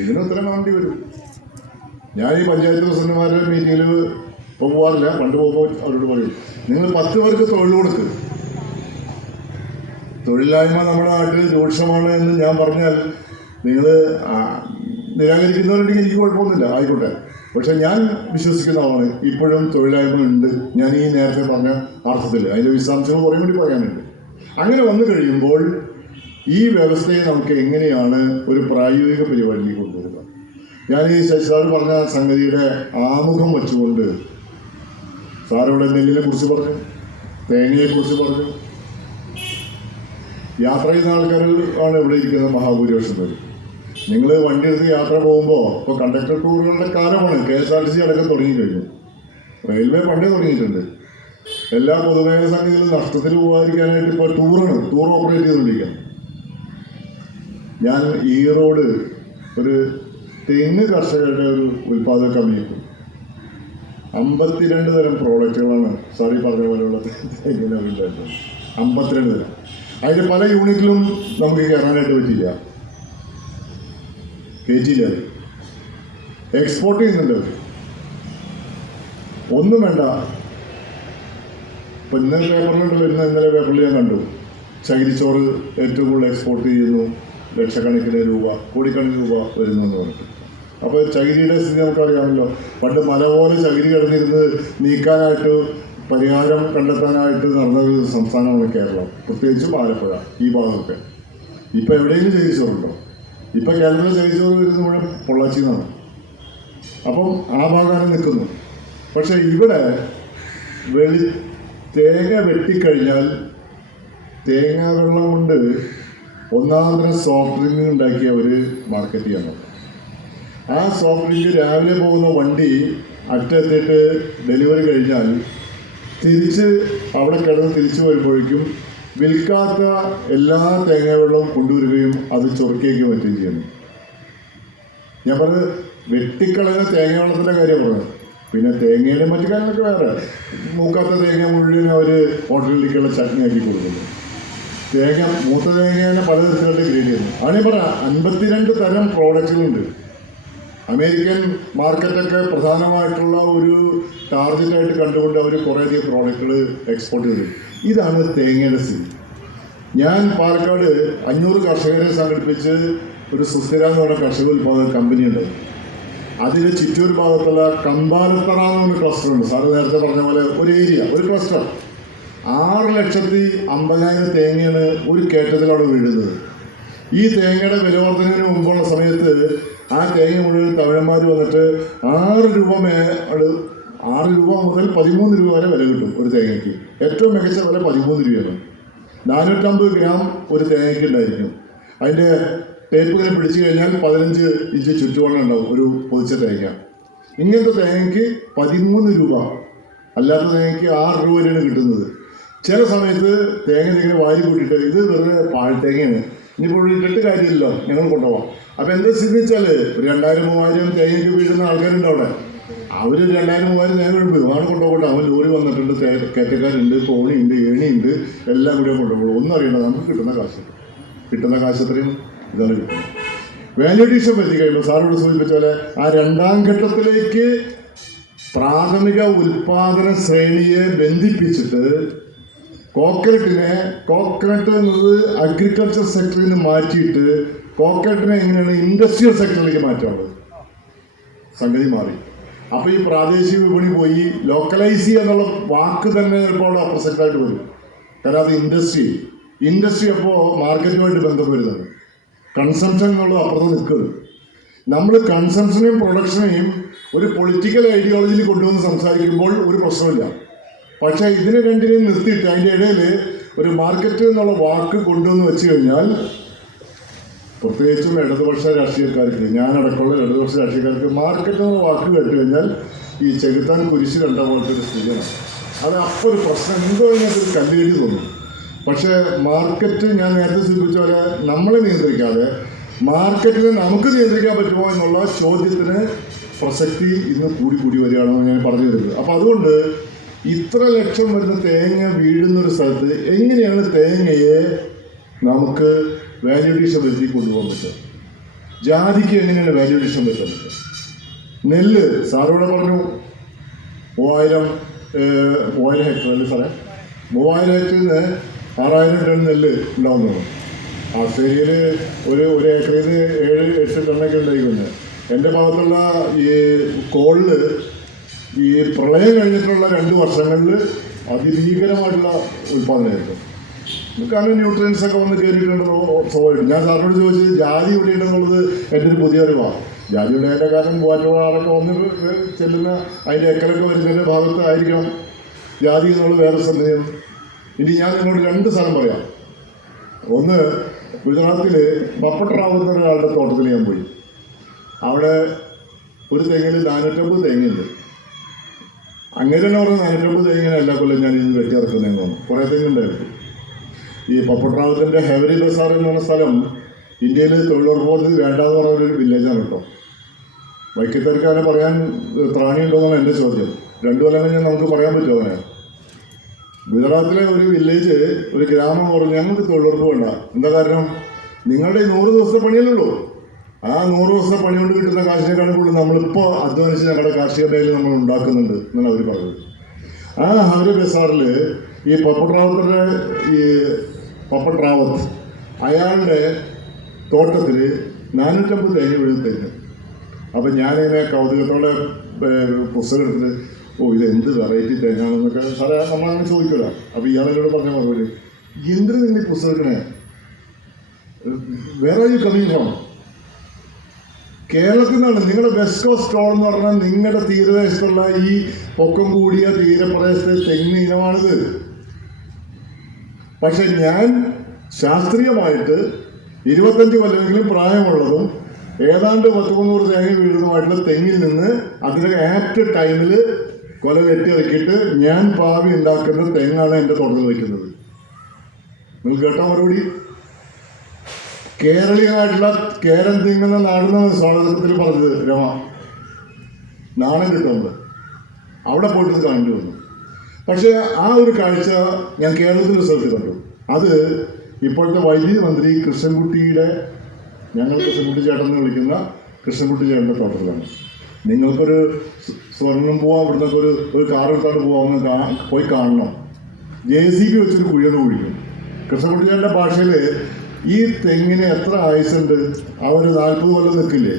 ഇതിന് ഉത്തരം വേണ്ടി വരും. ഞാൻ ഈ പഞ്ചായത്ത് പ്രസിഡന്റുമാരുടെ മീറ്റിങ്ങിൽ പോകാറില്ല. പണ്ട് പോകുമ്പോൾ അവരോട് പറയും, നിങ്ങൾ 10 പേർക്ക് തൊഴിൽ കൊടുക്ക്. തൊഴിലില്ലായ്മ നമ്മുടെ നാട്ടിൽ രൂക്ഷമാണ് എന്ന് ഞാൻ പറഞ്ഞാൽ നിങ്ങൾ നിരാകരിക്കുന്നവരുണ്ടെങ്കിൽ എനിക്ക് കുഴപ്പമൊന്നുമില്ല, ആയിക്കോട്ടെ. പക്ഷെ ഞാൻ വിശ്വസിക്കുന്ന ആളാണ് ഇപ്പോഴും തൊഴിലില്ലായ്മ ഉണ്ട്. ഞാൻ ഈ നേരത്തെ പറഞ്ഞ അർത്ഥത്തിൽ അതിൻ്റെ വിശദാംശങ്ങൾ കുറേ കൂടി പറയാനുണ്ട്. അങ്ങനെ വന്നു കഴിയുമ്പോൾ ഈ വ്യവസ്ഥയെ നമുക്ക് എങ്ങനെയാണ് ഒരു പ്രായോഗിക പരിപാടിയിൽ കൊണ്ടുവരിക? ഞാൻ ഈ സാർ പറഞ്ഞ സംഗതിയുടെ ആമുഖം വെച്ചുകൊണ്ട് സാറിവിടെ നെല്ലിനെ കുറിച്ച് പറഞ്ഞു, തേങ്ങയെക്കുറിച്ച് പറഞ്ഞു. യാത്ര ചെയ്യുന്ന ആൾക്കാർ ആണ് ഇവിടെ ഇരിക്കുന്ന മഹാഭൂരിപക്ഷം പേര്. നിങ്ങൾ വണ്ടി എടുത്ത് യാത്ര പോകുമ്പോൾ ഇപ്പോൾ കണ്ടക്ടർ ടൂറുകളുടെ കാലമാണ്. KSRTC അടക്കം തുടങ്ങി കഴിഞ്ഞു. റെയിൽവേ പണ്ടേ തുടങ്ങിയിട്ടുണ്ട്. എല്ലാ പൊതുമേഖല സംഘത്തിലും നഷ്ടത്തിൽ പോകാതിരിക്കാനായിട്ട് ഇപ്പോൾ ടൂർ ഓപ്പറേറ്റ് ചെയ്തുകൊണ്ടിരിക്കുക. ഞാൻ ഈറോഡ് ഒരു തെങ്ങ് കർഷകരുടെ ഒരു ഉൽപ്പാദക കമ്പനിക്ക് 52 തരം പ്രോഡക്റ്റുകളാണ് സാറി പറഞ്ഞ പോലെയുള്ള തെങ്ങിന് ഉണ്ടായിരുന്നത്. 52 തരം. അതിൻ്റെ പല യൂണിറ്റിലും നമുക്ക് കയറാനായിട്ട് പറ്റില്ല, കയറ്റിയില്ല. എക്സ്പോർട്ട് ചെയ്യുന്നുണ്ട് അവർ. ഒന്നും വേണ്ട. ഇപ്പം ഇന്നലെ പേപ്പറിലുണ്ടല്ലോ, ഇന്നലെ പേപ്പറിൽ ഞാൻ കണ്ടു, ചകിരിച്ചോറ് ഏറ്റവും കൂടുതൽ എക്സ്പോർട്ട് ചെയ്യുന്നു, ലക്ഷക്കണക്കിന് രൂപ, കോടിക്കണക്കിന് രൂപ വരുന്നു എന്ന് പറഞ്ഞിട്ട്. അപ്പോൾ ചകിരിയുടെ സ്ഥിതി നമുക്കറിയാമല്ലോ. പണ്ട് മല പോലെ ചകിരി കിടന്നിരുന്ന് നീക്കാനായിട്ട് പരിഹാരം കണ്ടെത്താനായിട്ട് നടന്ന ഒരു സംസ്ഥാനമാണ് കേരളം, പ്രത്യേകിച്ചും ആലപ്പുഴ ഈ ഭാഗമൊക്കെ. ഇപ്പം എവിടെയെങ്കിലും ചകിരിച്ചോറുണ്ടോ? ഇപ്പം കേരളത്തിലെ ചകിരിച്ചോറ് വരുന്നത് മുഴുവൻ പൊള്ളാച്ചിയിൽ നിന്നാണ്. അപ്പം ആ ഭാഗമാണ് നിൽക്കുന്നു. പക്ഷേ ഇവിടെ തേങ്ങ വെട്ടിക്കഴിഞ്ഞാൽ തേങ്ങാ വെള്ളം കൊണ്ട് ഒന്നാമതരം സോഫ്റ്റ് ഡ്രിങ്ക് ഉണ്ടാക്കി അവർ മാർക്കറ്റ് ചെയ്യാൻ നോക്കും. ആ സോഫ്റ്റ് ഡ്രിങ്ക് രാവിലെ പോകുന്ന വണ്ടി അറ്റെത്തിയിട്ട് ഡെലിവറി കഴിഞ്ഞാൽ തിരിച്ച് അവിടെ കിടന്ന് തിരിച്ചു വരുമ്പോഴേക്കും വിൽക്കാത്ത എല്ലാ തേങ്ങാവെള്ളവും കൊണ്ടുവരികയും അത് ചൊറുക്കുകയും മറ്റും ചെയ്യുന്നു. ഞാൻ പറഞ്ഞത് വെട്ടിക്കളയുന്ന തേങ്ങാവെള്ളത്തിൻ്റെ കാര്യം പറഞ്ഞത്. പിന്നെ തേങ്ങയുടെ മറ്റു കാര്യങ്ങളൊക്കെ വേറെ. മൂക്കാത്ത തേങ്ങ മുഴുവൻ അവർ ഹോട്ടലിലേക്കുള്ള ചട്നി ആക്കി കൊടുക്കുന്നു. തേങ്ങ മൂത്ത തേങ്ങേനെ പല തരത്തിലുള്ള ഗ്രേഡ് ചെയ്യുന്നു. അങ്ങനെ പറയാം, 52 തരം പ്രോഡക്റ്റുകളുണ്ട്. അമേരിക്കൻ മാർക്കറ്റൊക്കെ പ്രധാനമായിട്ടുള്ള ഒരു ടാർഗറ്റായിട്ട് കണ്ടുകൊണ്ട് അവർ കുറേയധികം പ്രോഡക്റ്റുകൾ എക്സ്പോർട്ട് ചെയ്തു. ഇതാണ് തേങ്ങയുടെ സ്ഥിതി. ഞാൻ പാലക്കാട് 500 കർഷകരെ സംഘടിപ്പിച്ച് ഒരു സുസ്ഥിര എന്ന് പറയുന്ന കർഷക ഉൽപ്പാദക കമ്പനിയുണ്ട്. അതിൽ ചിറ്റൂർ ഭാഗത്തുള്ള കമ്പാലത്തറ എന്നൊരു ക്ലസ്റ്റർ ഉണ്ട്. സാറ് നേരത്തെ പറഞ്ഞ പോലെ ഒരു ഏരിയ, ഒരു ക്ലസ്റ്റർ 6,50,000 തേങ്ങയാണ് ഒരു കയറ്റത്തിലാണ് വീഴുന്നത്. ഈ തേങ്ങയുടെ വിലവർദ്ധനവിന് മുമ്പുള്ള സമയത്ത് ആ തേങ്ങ മുഴുവൻ തമിഴന്മാർ വന്നിട്ട് 6 രൂപ മുതൽ 13 രൂപ വരെ വില കിട്ടും ഒരു തേങ്ങയ്ക്ക്. ഏറ്റവും മികച്ച വില 13 രൂപയാണ്. 450 ഗ്രാം ഒരു തേങ്ങയ്ക്ക് ഉണ്ടായിരിക്കും. അതിൻ്റെ ടേപ്പുകൾ പിടിച്ചു കഴിഞ്ഞാൽ 15 ഇഞ്ച് ചുറ്റുവണ്ണം ഉണ്ടാവും ഒരു പൊതിച്ച തേങ്ങ. ഇങ്ങനത്തെ തേങ്ങയ്ക്ക് 13 രൂപ, അല്ലാത്ത തേങ്ങയ്ക്ക് 6 രൂപ വരെയാണ് കിട്ടുന്നത്. ചില സമയത്ത് തേങ്ങ ഇങ്ങനെ വാരി കൂട്ടിയിട്ട് ഇത് വെറുതെ പാഴ്ത്തേങ്ങയാണ്, ഇനിയിപ്പോൾ ഇട്ടിട്ട് കാര്യമില്ലല്ലോ, ഞങ്ങൾ കൊണ്ടുപോകാം. അപ്പോൾ എന്താ സ്ഥിതി വെച്ചാൽ 2000-3000 തേങ്ങയ്ക്ക് വീഴുന്ന ആൾക്കാരുണ്ട് അവിടെ. അവർ 2000-3000 തേങ്ങ വീഴുമ്പോൾ ആണ് കൊണ്ടുപോകട്ടെ. അവൻ ലോറി വന്നിട്ടുണ്ട്, കയറ്റക്കാരുണ്ട്, തോണിയുണ്ട്, ഏണിയുണ്ട്, എല്ലാം കൂടെ കൊണ്ടുപോകും. ഒന്നും അറിയണ്ട, നമുക്ക് കിട്ടുന്ന കാശ് അത്രയും ഇതാണ് കിട്ടുന്നത്. വാല്യൂ അഡീഷൻ പറ്റിക്കഴിയുമ്പോൾ സാറോട് സൂചിപ്പിച്ച പോലെ ആ 2ാം ഘട്ടത്തിലേക്ക് പ്രാഥമിക ഉൽപാദന ശ്രേണിയെ ബന്ധിപ്പിച്ചിട്ട് കോക്കനട്ട് എന്നത് അഗ്രികൾച്ചർ സെക്ടറിൽ നിന്ന് മാറ്റിയിട്ട് കോക്കനട്ടിനെ എങ്ങനെയാണ് ഇൻഡസ്ട്രിയൽ സെക്ടറിലേക്ക് മാറ്റാനുള്ളത്? സംഗതി മാറി. അപ്പോൾ ഈ പ്രാദേശിക വിപണി പോയി ലോക്കലൈസ് ചെയ്യുക എന്നുള്ള വാക്ക് തന്നെ ചിലപ്പോൾ അവിടെ അപ്രസക്റ്റായിട്ട് വരും. കാരണം അത് ഇൻഡസ്ട്രി അപ്പോൾ മാർക്കറ്റുമായിട്ട് ബന്ധം വരുന്നത്. കൺസംഷൻ എന്നുള്ളത് അപ്പുറത്ത് നിൽക്കുന്നത്. നമ്മൾ കൺസംഷനെയും പ്രൊഡക്ഷനെയും ഒരു പൊളിറ്റിക്കൽ ഐഡിയോളജിയിൽ കൊണ്ടുവന്ന് സംസാരിക്കുമ്പോൾ ഒരു പ്രശ്നമില്ല. പക്ഷേ ഇതിനെ രണ്ടിനെയും നിർത്തിയിട്ട് അതിൻ്റെ ഇടയിൽ ഒരു മാർക്കറ്റ് എന്നുള്ള വാക്ക് കൊണ്ടുവന്ന് വെച്ച് കഴിഞ്ഞാൽ, പ്രത്യേകിച്ചും ഇടതുപക്ഷ രാഷ്ട്രീയക്കാർക്ക്, ഞാനടക്കമുള്ള ഇടതുപക്ഷ രാഷ്ട്രീയക്കാർക്ക് മാർക്കറ്റ് എന്നുള്ള വാക്ക് കേട്ട് കഴിഞ്ഞാൽ ഈ ചെകുത്താൻ കുരിശ് കണ്ട പോലത്തെ ഒരു സ്ഥിതിയാണ്. അത് അപ്പോൾ ഒരു പ്രശ്നം എന്തോ ഇതിനകത്തൊരു കല്ലുകടി തോന്നും. പക്ഷേ മാർക്കറ്റ് ഞാൻ നേരത്തെ സൂചിപ്പിച്ച പോലെ നമ്മളെ നിയന്ത്രിക്കാതെ മാർക്കറ്റിനെ നമുക്ക് നിയന്ത്രിക്കാൻ പറ്റുമോ എന്നുള്ള ചോദ്യത്തിന് പ്രസക്തി ഇന്ന് കൂടി വരികയാണെന്ന് ഞാൻ പറഞ്ഞു വരുന്നത്. അപ്പം അതുകൊണ്ട് ഇത്ര ലക്ഷം വരുന്ന തേങ്ങ വീഴുന്നൊരു സ്ഥലത്ത് എങ്ങനെയാണ് തേങ്ങയെ നമുക്ക് വാല്യൂ അഡീഷൻ വരുത്തി കൊണ്ടുപോകാൻ പറ്റുക? ജാതിക്ക് എങ്ങനെയാണ് വാല്യൂ അഡീഷൻ വരുത്താൻ പറ്റുക? നെല്ല് സാറിവിടെ പറഞ്ഞു 3000 ഹെക്ടർ അല്ലേ സാറേ? 3000 ഹെക്ടറിൽ നിന്ന് 6000 ടൺ നെല്ല് ഉണ്ടാവുന്നതാണ്. ആസ്ട്രേലിയയിൽ ഒരു ഏക്കറിൽ നിന്ന് 7-8 ടണ്ണൊക്കെ ഉണ്ടായിരിക്കുന്നത്. എൻ്റെ ഭാഗത്തുള്ള ഈ കോളിൽ ഈ പ്രളയം കഴിഞ്ഞിട്ടുള്ള 2 വർഷങ്ങളിൽ അതിഭീകരമായിട്ടുള്ള ഉൽപ്പാദനമായിരുന്നു. കാരണം ന്യൂട്രിയൻസ് ഒക്കെ വന്ന് കയറിയിട്ടുണ്ടെന്ന് സ്വാഭാവികം. ഞാൻ സാറിനോട് ചോദിച്ചത് ജാതി ഇവിടെ ഉണ്ടെന്നുള്ളത് എൻ്റെ ഒരു പുതിയ അറിവാണ്. ജാതി ഉള്ളതിൻ്റെ കാരണം മൂവാറ്റുപുഴയൊക്കെ വന്ന് ചെല്ലുന്ന അതിൻ്റെ എക്കലൊക്കെ വരുന്നതിൻ്റെ ഭാഗത്ത് ആയിരിക്കണം ജാതി എന്നുള്ളത് വേറെ സന്ദേഹം. ഇനി ഞാൻ നിങ്ങളോട് 2 സ്ഥലം പറയാം. ഒന്ന്, ഗുജറാത്തിൽ പപ്പട്ടറാവുന്ന ഒരാളുടെ തോട്ടത്തിൽ ഞാൻ പോയി. അവിടെ ഒരു തെങ്ങിൽ 450 തേങ്ങയുണ്ട്. അങ്ങനെ തന്നെ പറഞ്ഞാൽ 450 തേങ്ങനെ എല്ലാ കൊല്ലം ഞാൻ ഇത് വെട്ടിയിറക്കുന്നതെന്ന് തോന്നുന്നു. കുറേ തെങ്ങുണ്ടായിരുന്നു. ഈ പപ്പട്ടറാവത്തിൻ്റെ ഹെവരി ബസാർ എന്ന് പറഞ്ഞ സ്ഥലം ഇന്ത്യയിൽ തൊഴിലുറപ്പ് പദ്ധതി വേണ്ടാന്ന് പറഞ്ഞൊരു വില്ലേജാണ് കേട്ടോ. വൈക്കത്തേർക്ക് അങ്ങനെ പറയാൻ ത്രാണിയുണ്ടോയെന്നാണ് എൻ്റെ ചോദ്യം. 2 കൊല്ലം കഴിഞ്ഞാൽ നമുക്ക് പറയാൻ പറ്റുമോ അങ്ങനെ? ഗുജറാത്തിലെ ഒരു വില്ലേജ്, ഒരു ഗ്രാമം പറഞ്ഞു ഞങ്ങൾക്ക് തൊഴിലുറപ്പ് വേണ്ട. എന്താ കാരണം? നിങ്ങളുടെ ഈ 100 ദിവസത്തെ പണിയല്ലുള്ളൂ. ആ 100 ദിവസത്തെ പണി കൊണ്ട് കിട്ടുന്ന കാശിനേക്കാളും കൂടുതൽ നമ്മളിപ്പോൾ അധ്വാനിച്ച് ഞങ്ങളുടെ കാർഷിക മേഖല നമ്മൾ ഉണ്ടാക്കുന്നുണ്ട് എന്നാണ് അവർ പറഞ്ഞത്. ആ ഹവരി ബസാറിൽ ഈ പപ്പട്രാവത്ത് അയാളുടെ തോട്ടത്തിൽ 450 തേങ്ങ വീഴും തെങ്ങ്. അപ്പം ഞാനിങ്ങനെ കൗതുകത്തോടെ പുസ്തകം എടുത്തിട്ട് ഇതെന്ത് വെറൈറ്റി തേങ്ങാണെന്നൊക്കെ സാറേ നമ്മളങ്ങനെ ചോദിക്കില്ല. അപ്പോൾ ഇയാളോട് പറഞ്ഞ മറുപടി, എന്തിനു നിങ്ങൾ ഈ പുസ്തകം എടുക്കണേ? വേറെ ഒരു കമ്മിങ് ഫ്രം കേരളത്തിൽ നിന്നാണ്. നിങ്ങളുടെ വെസ്റ്റ് കോസ്റ്റ് സ്റ്റോൾ എന്ന് പറഞ്ഞാൽ നിങ്ങളുടെ തീരദേശത്തുള്ള ഈ പൊക്കം കൂടിയ തീരപ്രദേശത്തെ തെങ്ങ് ഇനമാണിത്. പക്ഷെ ഞാൻ ശാസ്ത്രീയമായിട്ട് 25 കൊല്ലമെങ്കിലും പ്രായമുള്ളതും ഏതാണ്ട് 10-300 തേങ്ങ വീഴുന്നതുമായിട്ടുള്ള തെങ്ങിൽ നിന്ന് അതിൻ്റെ ആപ്റ്റ് ടൈമിൽ കൊല വെട്ടിയിറക്കിയിട്ട് ഞാൻ ഭാവി ഉണ്ടാക്കുന്ന തെങ്ങാണ് എൻ്റെ തോട്ടത്തിൽ വയ്ക്കുന്നത്. നിങ്ങൾ കേട്ടോ മറുപടി? കേരളീയമായിട്ടുള്ള കേരളം തിങ്ങുന്ന നാടെന്നാണ് സ്വാതന്ത്ര്യത്തിൽ പറഞ്ഞത് രമ. നാണം കിട്ടുന്നത് അവിടെ പോയിട്ട് കാണേണ്ടി വന്നു. പക്ഷേ ആ ഒരു കാഴ്ച ഞാൻ കേരളത്തിലെ സ്ഥലത്ത് കണ്ടു. അത് ഇപ്പോഴത്തെ വൈദ്യുതി മന്ത്രി കൃഷ്ണൻകുട്ടിയുടെ, ഞങ്ങൾ കൃഷ്ണൻകുട്ടി ചേട്ടൻ എന്ന് വിളിക്കുന്ന കൃഷ്ണൻകുട്ടി ചേട്ടൻ്റെ തോട്ടത്തിലാണ്. നിങ്ങൾക്കൊരു സ്വർണം പോവാൻ ഇവിടുന്നൊക്കെ ഒരു കാർ എടുത്തോണ്ട് പോകാമെന്ന് പോയി കാണണം. JCB വെച്ചൊരു കുഴിയാണ് കുഴിക്കും. കൃഷ്ണൻകുട്ടി ചേട്ടൻ്റെ ഭാഷയിൽ ഈ തെങ്ങിന് എത്ര ആയുസുണ്ട്? ആ ഒരു 40 കൊല്ലം നിൽക്കില്ലേ?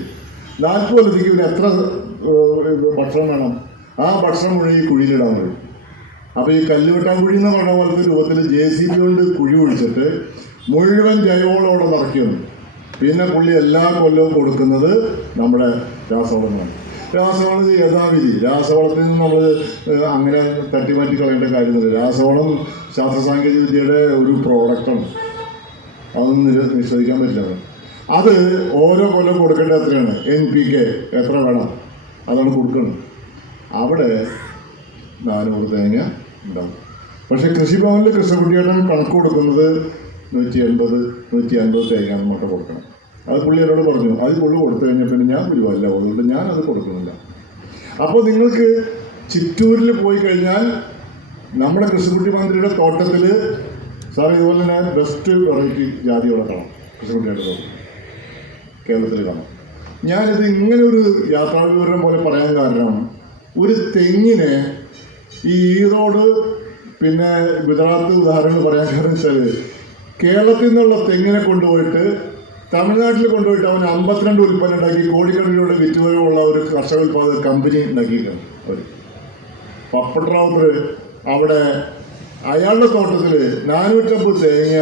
40 കൊല്ലത്തേക്ക് ഇവന് എത്ര ഭക്ഷണം വേണം? ആ ഭക്ഷണം മുഴുവൻ ഈ കുഴിയിലിടാൻ കഴിയും. അപ്പോൾ ഈ കല്ലുവെട്ടാൻ കുഴി എന്ന് പറഞ്ഞ പോലത്തെ രൂപത്തിൽ JCB കൊണ്ട് കുഴി ഒഴിച്ചിട്ട് മുഴുവൻ ജൈവവളോടെ നിറയ്ക്കുന്നു. പിന്നെ പുള്ളി എല്ലാ കൊല്ലവും കൊടുക്കുന്നത് നമ്മുടെ രാസവളമാണ്. രാസവളം യഥാവിധി. രാസവളത്തിൽ നിന്ന് നമ്മൾ അങ്ങനെ തട്ടിമാറ്റി കളയേണ്ട കാര്യമൊന്നുമില്ല. രാസവളം ശാസ്ത്ര സാങ്കേതിക വിദ്യയുടെ ഒരു പ്രോഡക്റ്റാണ്. അതൊന്നും നിഷേധിക്കാൻ പറ്റില്ല. അത് ഓരോ കൊല്ലം കൊടുക്കേണ്ട എത്രയാണ്? NPK എത്ര വേണം അതാണ് കൊടുക്കണം. അവിടെ 400 തേങ്ങ ഉണ്ടാവും. പക്ഷേ കൃഷിഭവനിൽ കൃഷ്ണകുട്ടിയേട്ടൻ കണക്ക് കൊടുക്കുന്നത് 180-150 തേങ്ങ മുട്ട കൊടുക്കണം. അത് പുള്ളി എന്നോട് പറഞ്ഞു, അത് പുള്ളി കൊടുത്തു കഴിഞ്ഞാൽ പിന്നെ ഞാൻ വരുവല്ല, അതുകൊണ്ട് ഞാനത് കൊടുക്കുന്നില്ല. അപ്പോൾ നിങ്ങൾക്ക് ചിറ്റൂരിൽ പോയി കഴിഞ്ഞാൽ നമ്മുടെ കൃഷിക്കുട്ടി മന്ത്രിയുടെ തോട്ടത്തിൽ സാർ ഇതുപോലെ തന്നെ ബെസ്റ്റ് വെറൈറ്റി ജാതികളെ കാണാം. കൃഷിക്കുട്ടിയുടെ തോട്ടം കേരളത്തിൽ കാണാം. ഞാനിത് ഇങ്ങനെ ഒരു യാത്രാ വിവരം പോലെ പറയാൻ കാരണം, ഒരു തെങ്ങിനെ ഈ ഈറോഡ് പിന്നെ ഗുജറാത്ത് ഉദാഹരണങ്ങൾ പറയാൻ കാരണം വെച്ചാൽ, കേരളത്തിൽ നിന്നുള്ള തെങ്ങിനെ കൊണ്ടുപോയിട്ട് തമിഴ്നാട്ടിൽ കൊണ്ടുപോയിട്ട് അവന് 52 ഉൽപ്പന്നം ഉണ്ടാക്കി കോടിക്കണക്കിലൂടെ വിറ്റുവരവുള്ള ഒരു കർഷക ഉൽപ്പാദക കമ്പനി ഉണ്ടാക്കിയിട്ടുണ്ട് അവർ. പപ്പട്രാവത്ത് അവിടെ അയാളുടെ തോട്ടത്തിൽ 450 തേങ്ങ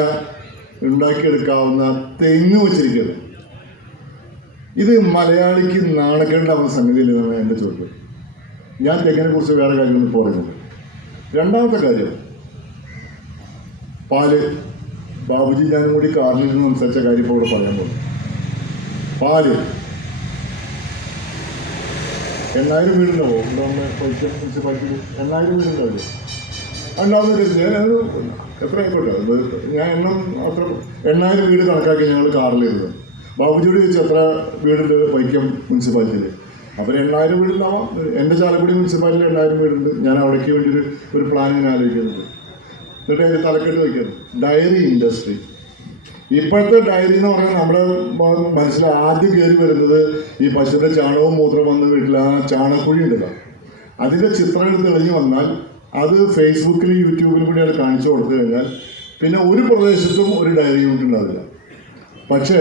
ഉണ്ടാക്കിയെടുക്കാവുന്ന തെങ്ങ് വച്ചിരിക്കുന്നത്. ഇത് മലയാളിക്ക് നാണക്കേണ്ടാവുന്ന സംഗതിയില്ലെന്നാണ് എൻ്റെ ചോദ്യം. ഞാൻ തെങ്ങിനെ കുറിച്ച് വേറെ കാര്യമൊന്നും പറയുന്നത്. രണ്ടാമത്തെ കാര്യം, പാല്. ബാബുജി ഞാനും കൂടി കാറിൽ നിന്ന് സംസാരിച്ച കാര്യം ഇപ്പോൾ ഇവിടെ പറയാൻ പോകുന്നു. പാല് 8000 വീടുണ്ടാവോ? മുനിസിപ്പാലിറ്റിയിൽ 8000 വീടുണ്ടാവില്ലേ? ഉണ്ടാവുന്ന ഞാൻ എത്ര ആയിക്കോട്ടെ, ഞാൻ എണ്ണം അത്ര 8000 വീട് കണക്കാക്കി ഞങ്ങൾ കാറിലിരുന്നത്. ബാബുജിയോട് ചോദിച്ചു എത്ര വീടുണ്ട് വൈക്കം മുനിസിപ്പാലിറ്റിയിൽ. അവർ 8,000 വീടുണ്ടാവാം. എൻ്റെ ചാലക്കുടി മുനിസിപ്പാലിറ്റിയിൽ 8,000 വീടുണ്ട്. ഞാൻ അവിടേക്ക് വേണ്ടി ഒരു പ്ലാൻ ഇങ്ങനെ ആലോചിക്കുന്നുണ്ട്. എന്നിട്ട് അതിന് തലക്കെട്ട് വയ്ക്കുന്നത് ഡയറി ഇൻഡസ്ട്രി. ഇപ്പോഴത്തെ ഡയറി എന്ന് പറഞ്ഞാൽ നമ്മുടെ മനസ്സിൽ ആദ്യം കയറി വരുന്നത് ഈ പശുവിൻ്റെ ചാണകവും മൂത്രം വന്ന് വീട്ടിൽ ആ ചാണകക്കുഴി ഉണ്ടല്ലോ, അതിൻ്റെ ചിത്രം തെളിഞ്ഞു വന്നാൽ അത് ഫേസ്ബുക്കിലും യൂട്യൂബിലും കൂടി അത് കാണിച്ചു കൊടുത്തു കഴിഞ്ഞാൽ പിന്നെ ഒരു പ്രദേശത്തും ഒരു ഡയറി യൂണിറ്റ് ഉണ്ടാവില്ല. പക്ഷേ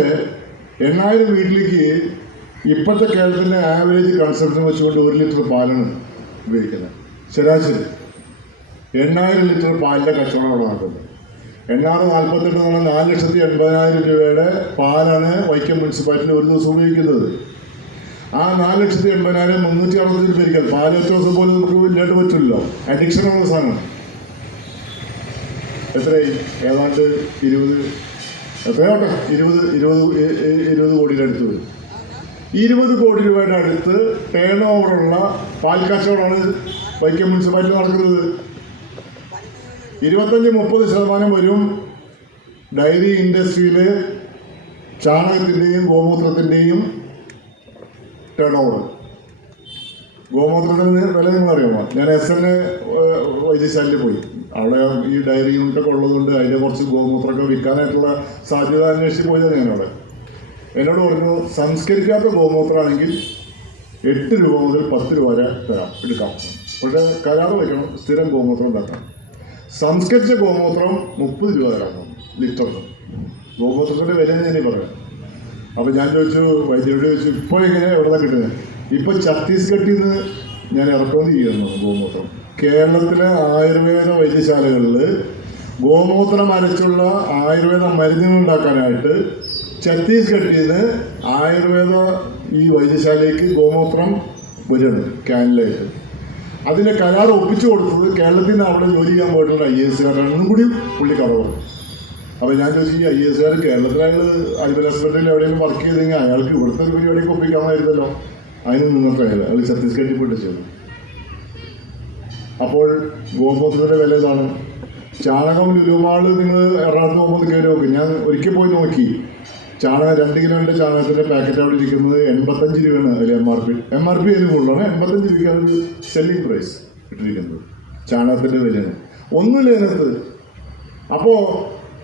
8,000 വീട്ടിലേക്ക് ഇപ്പോഴത്തെ കേരളത്തിൻ്റെ ആവറേജ് കൺസംപ്ഷൻ വെച്ചുകൊണ്ട് 1 ലിറ്റർ പാലാണ് ഉപയോഗിക്കുന്നത്. ശരാശരി 8,000 ലിറ്റർ പാലിൻ്റെ കച്ചവടം അവിടെ നടക്കുന്നത്. 8,648 എന്ന് പറഞ്ഞാൽ 4,80,000 രൂപയുടെ പാലാണ് വൈക്കം മുനിസിപ്പാലിറ്റിയിൽ ഒരു ദിവസം ഉപയോഗിക്കുന്നത്. ആ 4,80,000 360 രൂപയ്ക്ക് പാല് ഒറ്റ ദിവസം പോലും നമുക്ക് ഇല്ലാണ്ട് പറ്റില്ലല്ലോ. അഡിക്ഷനുള്ള സാധനമാണ്. എത്രയായി? ഏതാണ്ട് 20 കോടിയുടെ അടുത്ത് വരും. 20 കോടി രൂപയുടെ അടുത്ത് ടേൺ ഓവറുള്ള പാൽ കച്ചവടമാണ് വൈക്കം മുനിസിപ്പാലിറ്റി നടക്കുന്നത്. 25-30% വരും ഡയറി ഇൻഡസ്ട്രിയിൽ ചാണകത്തിൻ്റെയും ഗോമൂത്രത്തിൻ്റെയും ടേൺ ഓവർ. ഗോമൂത്രത്തിന് വില നിങ്ങളറിയാമോ? ഞാൻ SN വൈദ്യശാലയിൽ പോയി. അവിടെ ഈ ഡയറി യൂണിറ്റൊക്കെ ഉള്ളതുകൊണ്ട് അതിൻ്റെ കുറച്ച് ഗോമൂത്രമൊക്കെ വിൽക്കാനായിട്ടുള്ള സാധ്യത അന്വേഷിച്ച് പോയതാണ് ഞാനവിടെ. എന്നോട് പറഞ്ഞു സംസ്കരിക്കാത്ത ഗോമൂത്രമാണെങ്കിൽ 8 രൂപ മുതൽ 10 രൂപ വരെ എടുക്കാം. പക്ഷേ കരാറ് വയ്ക്കണം, സ്ഥിരം ഗോമൂത്രം ഉണ്ടാക്കാം. സംസ്കരിച്ച ഗോമൂത്രം 30 രൂപ തരാം ലിറ്ററിന്. ഗോമൂത്രത്തിൻ്റെ വില ഞാൻ പറയാം. അപ്പോൾ ഞാൻ ചോദിച്ചു, വൈദ്യരോട് ചോദിച്ചു, ഇപ്പോൾ എങ്ങനെ എവിടെ കിട്ടുന്നത്? ഇപ്പോൾ ഛത്തീസ്ഗഡിൽ നിന്ന് ഞാൻ ഇറക്കുമതി ചെയ്യുന്നു ഗോമൂത്രം. കേരളത്തിലെ ആയുർവേദ വൈദ്യശാലകളിൽ ഗോമൂത്രം അരച്ചുള്ള ആയുർവേദ മരുന്നുകൾ ഉണ്ടാക്കാനായിട്ട് ഛത്തീസ്ഗഡിൽ നിന്ന് ആയുർവേദ ഈ വൈദ്യശാലയ്ക്ക് ഗോമൂത്രം വരുന്നു ക്യാനിലായിട്ട്. അതിൻ്റെ കരാർ ഒപ്പിച്ചു കൊടുത്തത് കേരളത്തിൽ നിന്ന് അവിടെ ജോലി ചെയ്യാൻ പോയിട്ടുള്ള IAS-കാരാണെന്നും കൂടി പുള്ളി കറവ്. അപ്പോൾ ഞാൻ ചോദിച്ചു, ഈ IAS-കാർ കേരളത്തിൽ അയാൾ അയ്യപ്പൻ ഹോസ്പിറ്റലിൽ എവിടെയെങ്കിലും വർക്ക് ചെയ്തെങ്കിൽ അയാൾക്ക് ഇവിടുത്തെ ഒരു പരിപാടിയൊക്കെ ഒപ്പിക്കാമായിരുന്നല്ലോ. അതിന് നിന്നൊക്കെ അയാൾ ഛത്തീസ്ഗഡിൽ പോയിട്ട് ചെയ്തു. അപ്പോൾ ഗോമൂത്രത്തിൻ്റെ വില ഇതാണ്. ചാണകം ലുലുമാള് നിങ്ങൾ എറണാകുളത്ത് പോകുമ്പോൾ കയറി നോക്കി. ഞാൻ ഒരിക്കൽ പോയി നോക്കി. ചാണകം 2 കിലോൻ്റെ ചാണകത്തിൻ്റെ പാക്കറ്റ് അവിടെ ഇരിക്കുന്നത് 85 രൂപയാണ് അതിൽ MRP അതിന് കൂടുതലാണ്. 85 രൂപയ്ക്കാണ് ഒരു സെല്ലിംഗ് പ്രൈസ് ഇട്ടിരിക്കുന്നത് ചാണകത്തിൻ്റെ വിലയാണ്. ഒന്നുമില്ല അതിനകത്ത്. അപ്പോൾ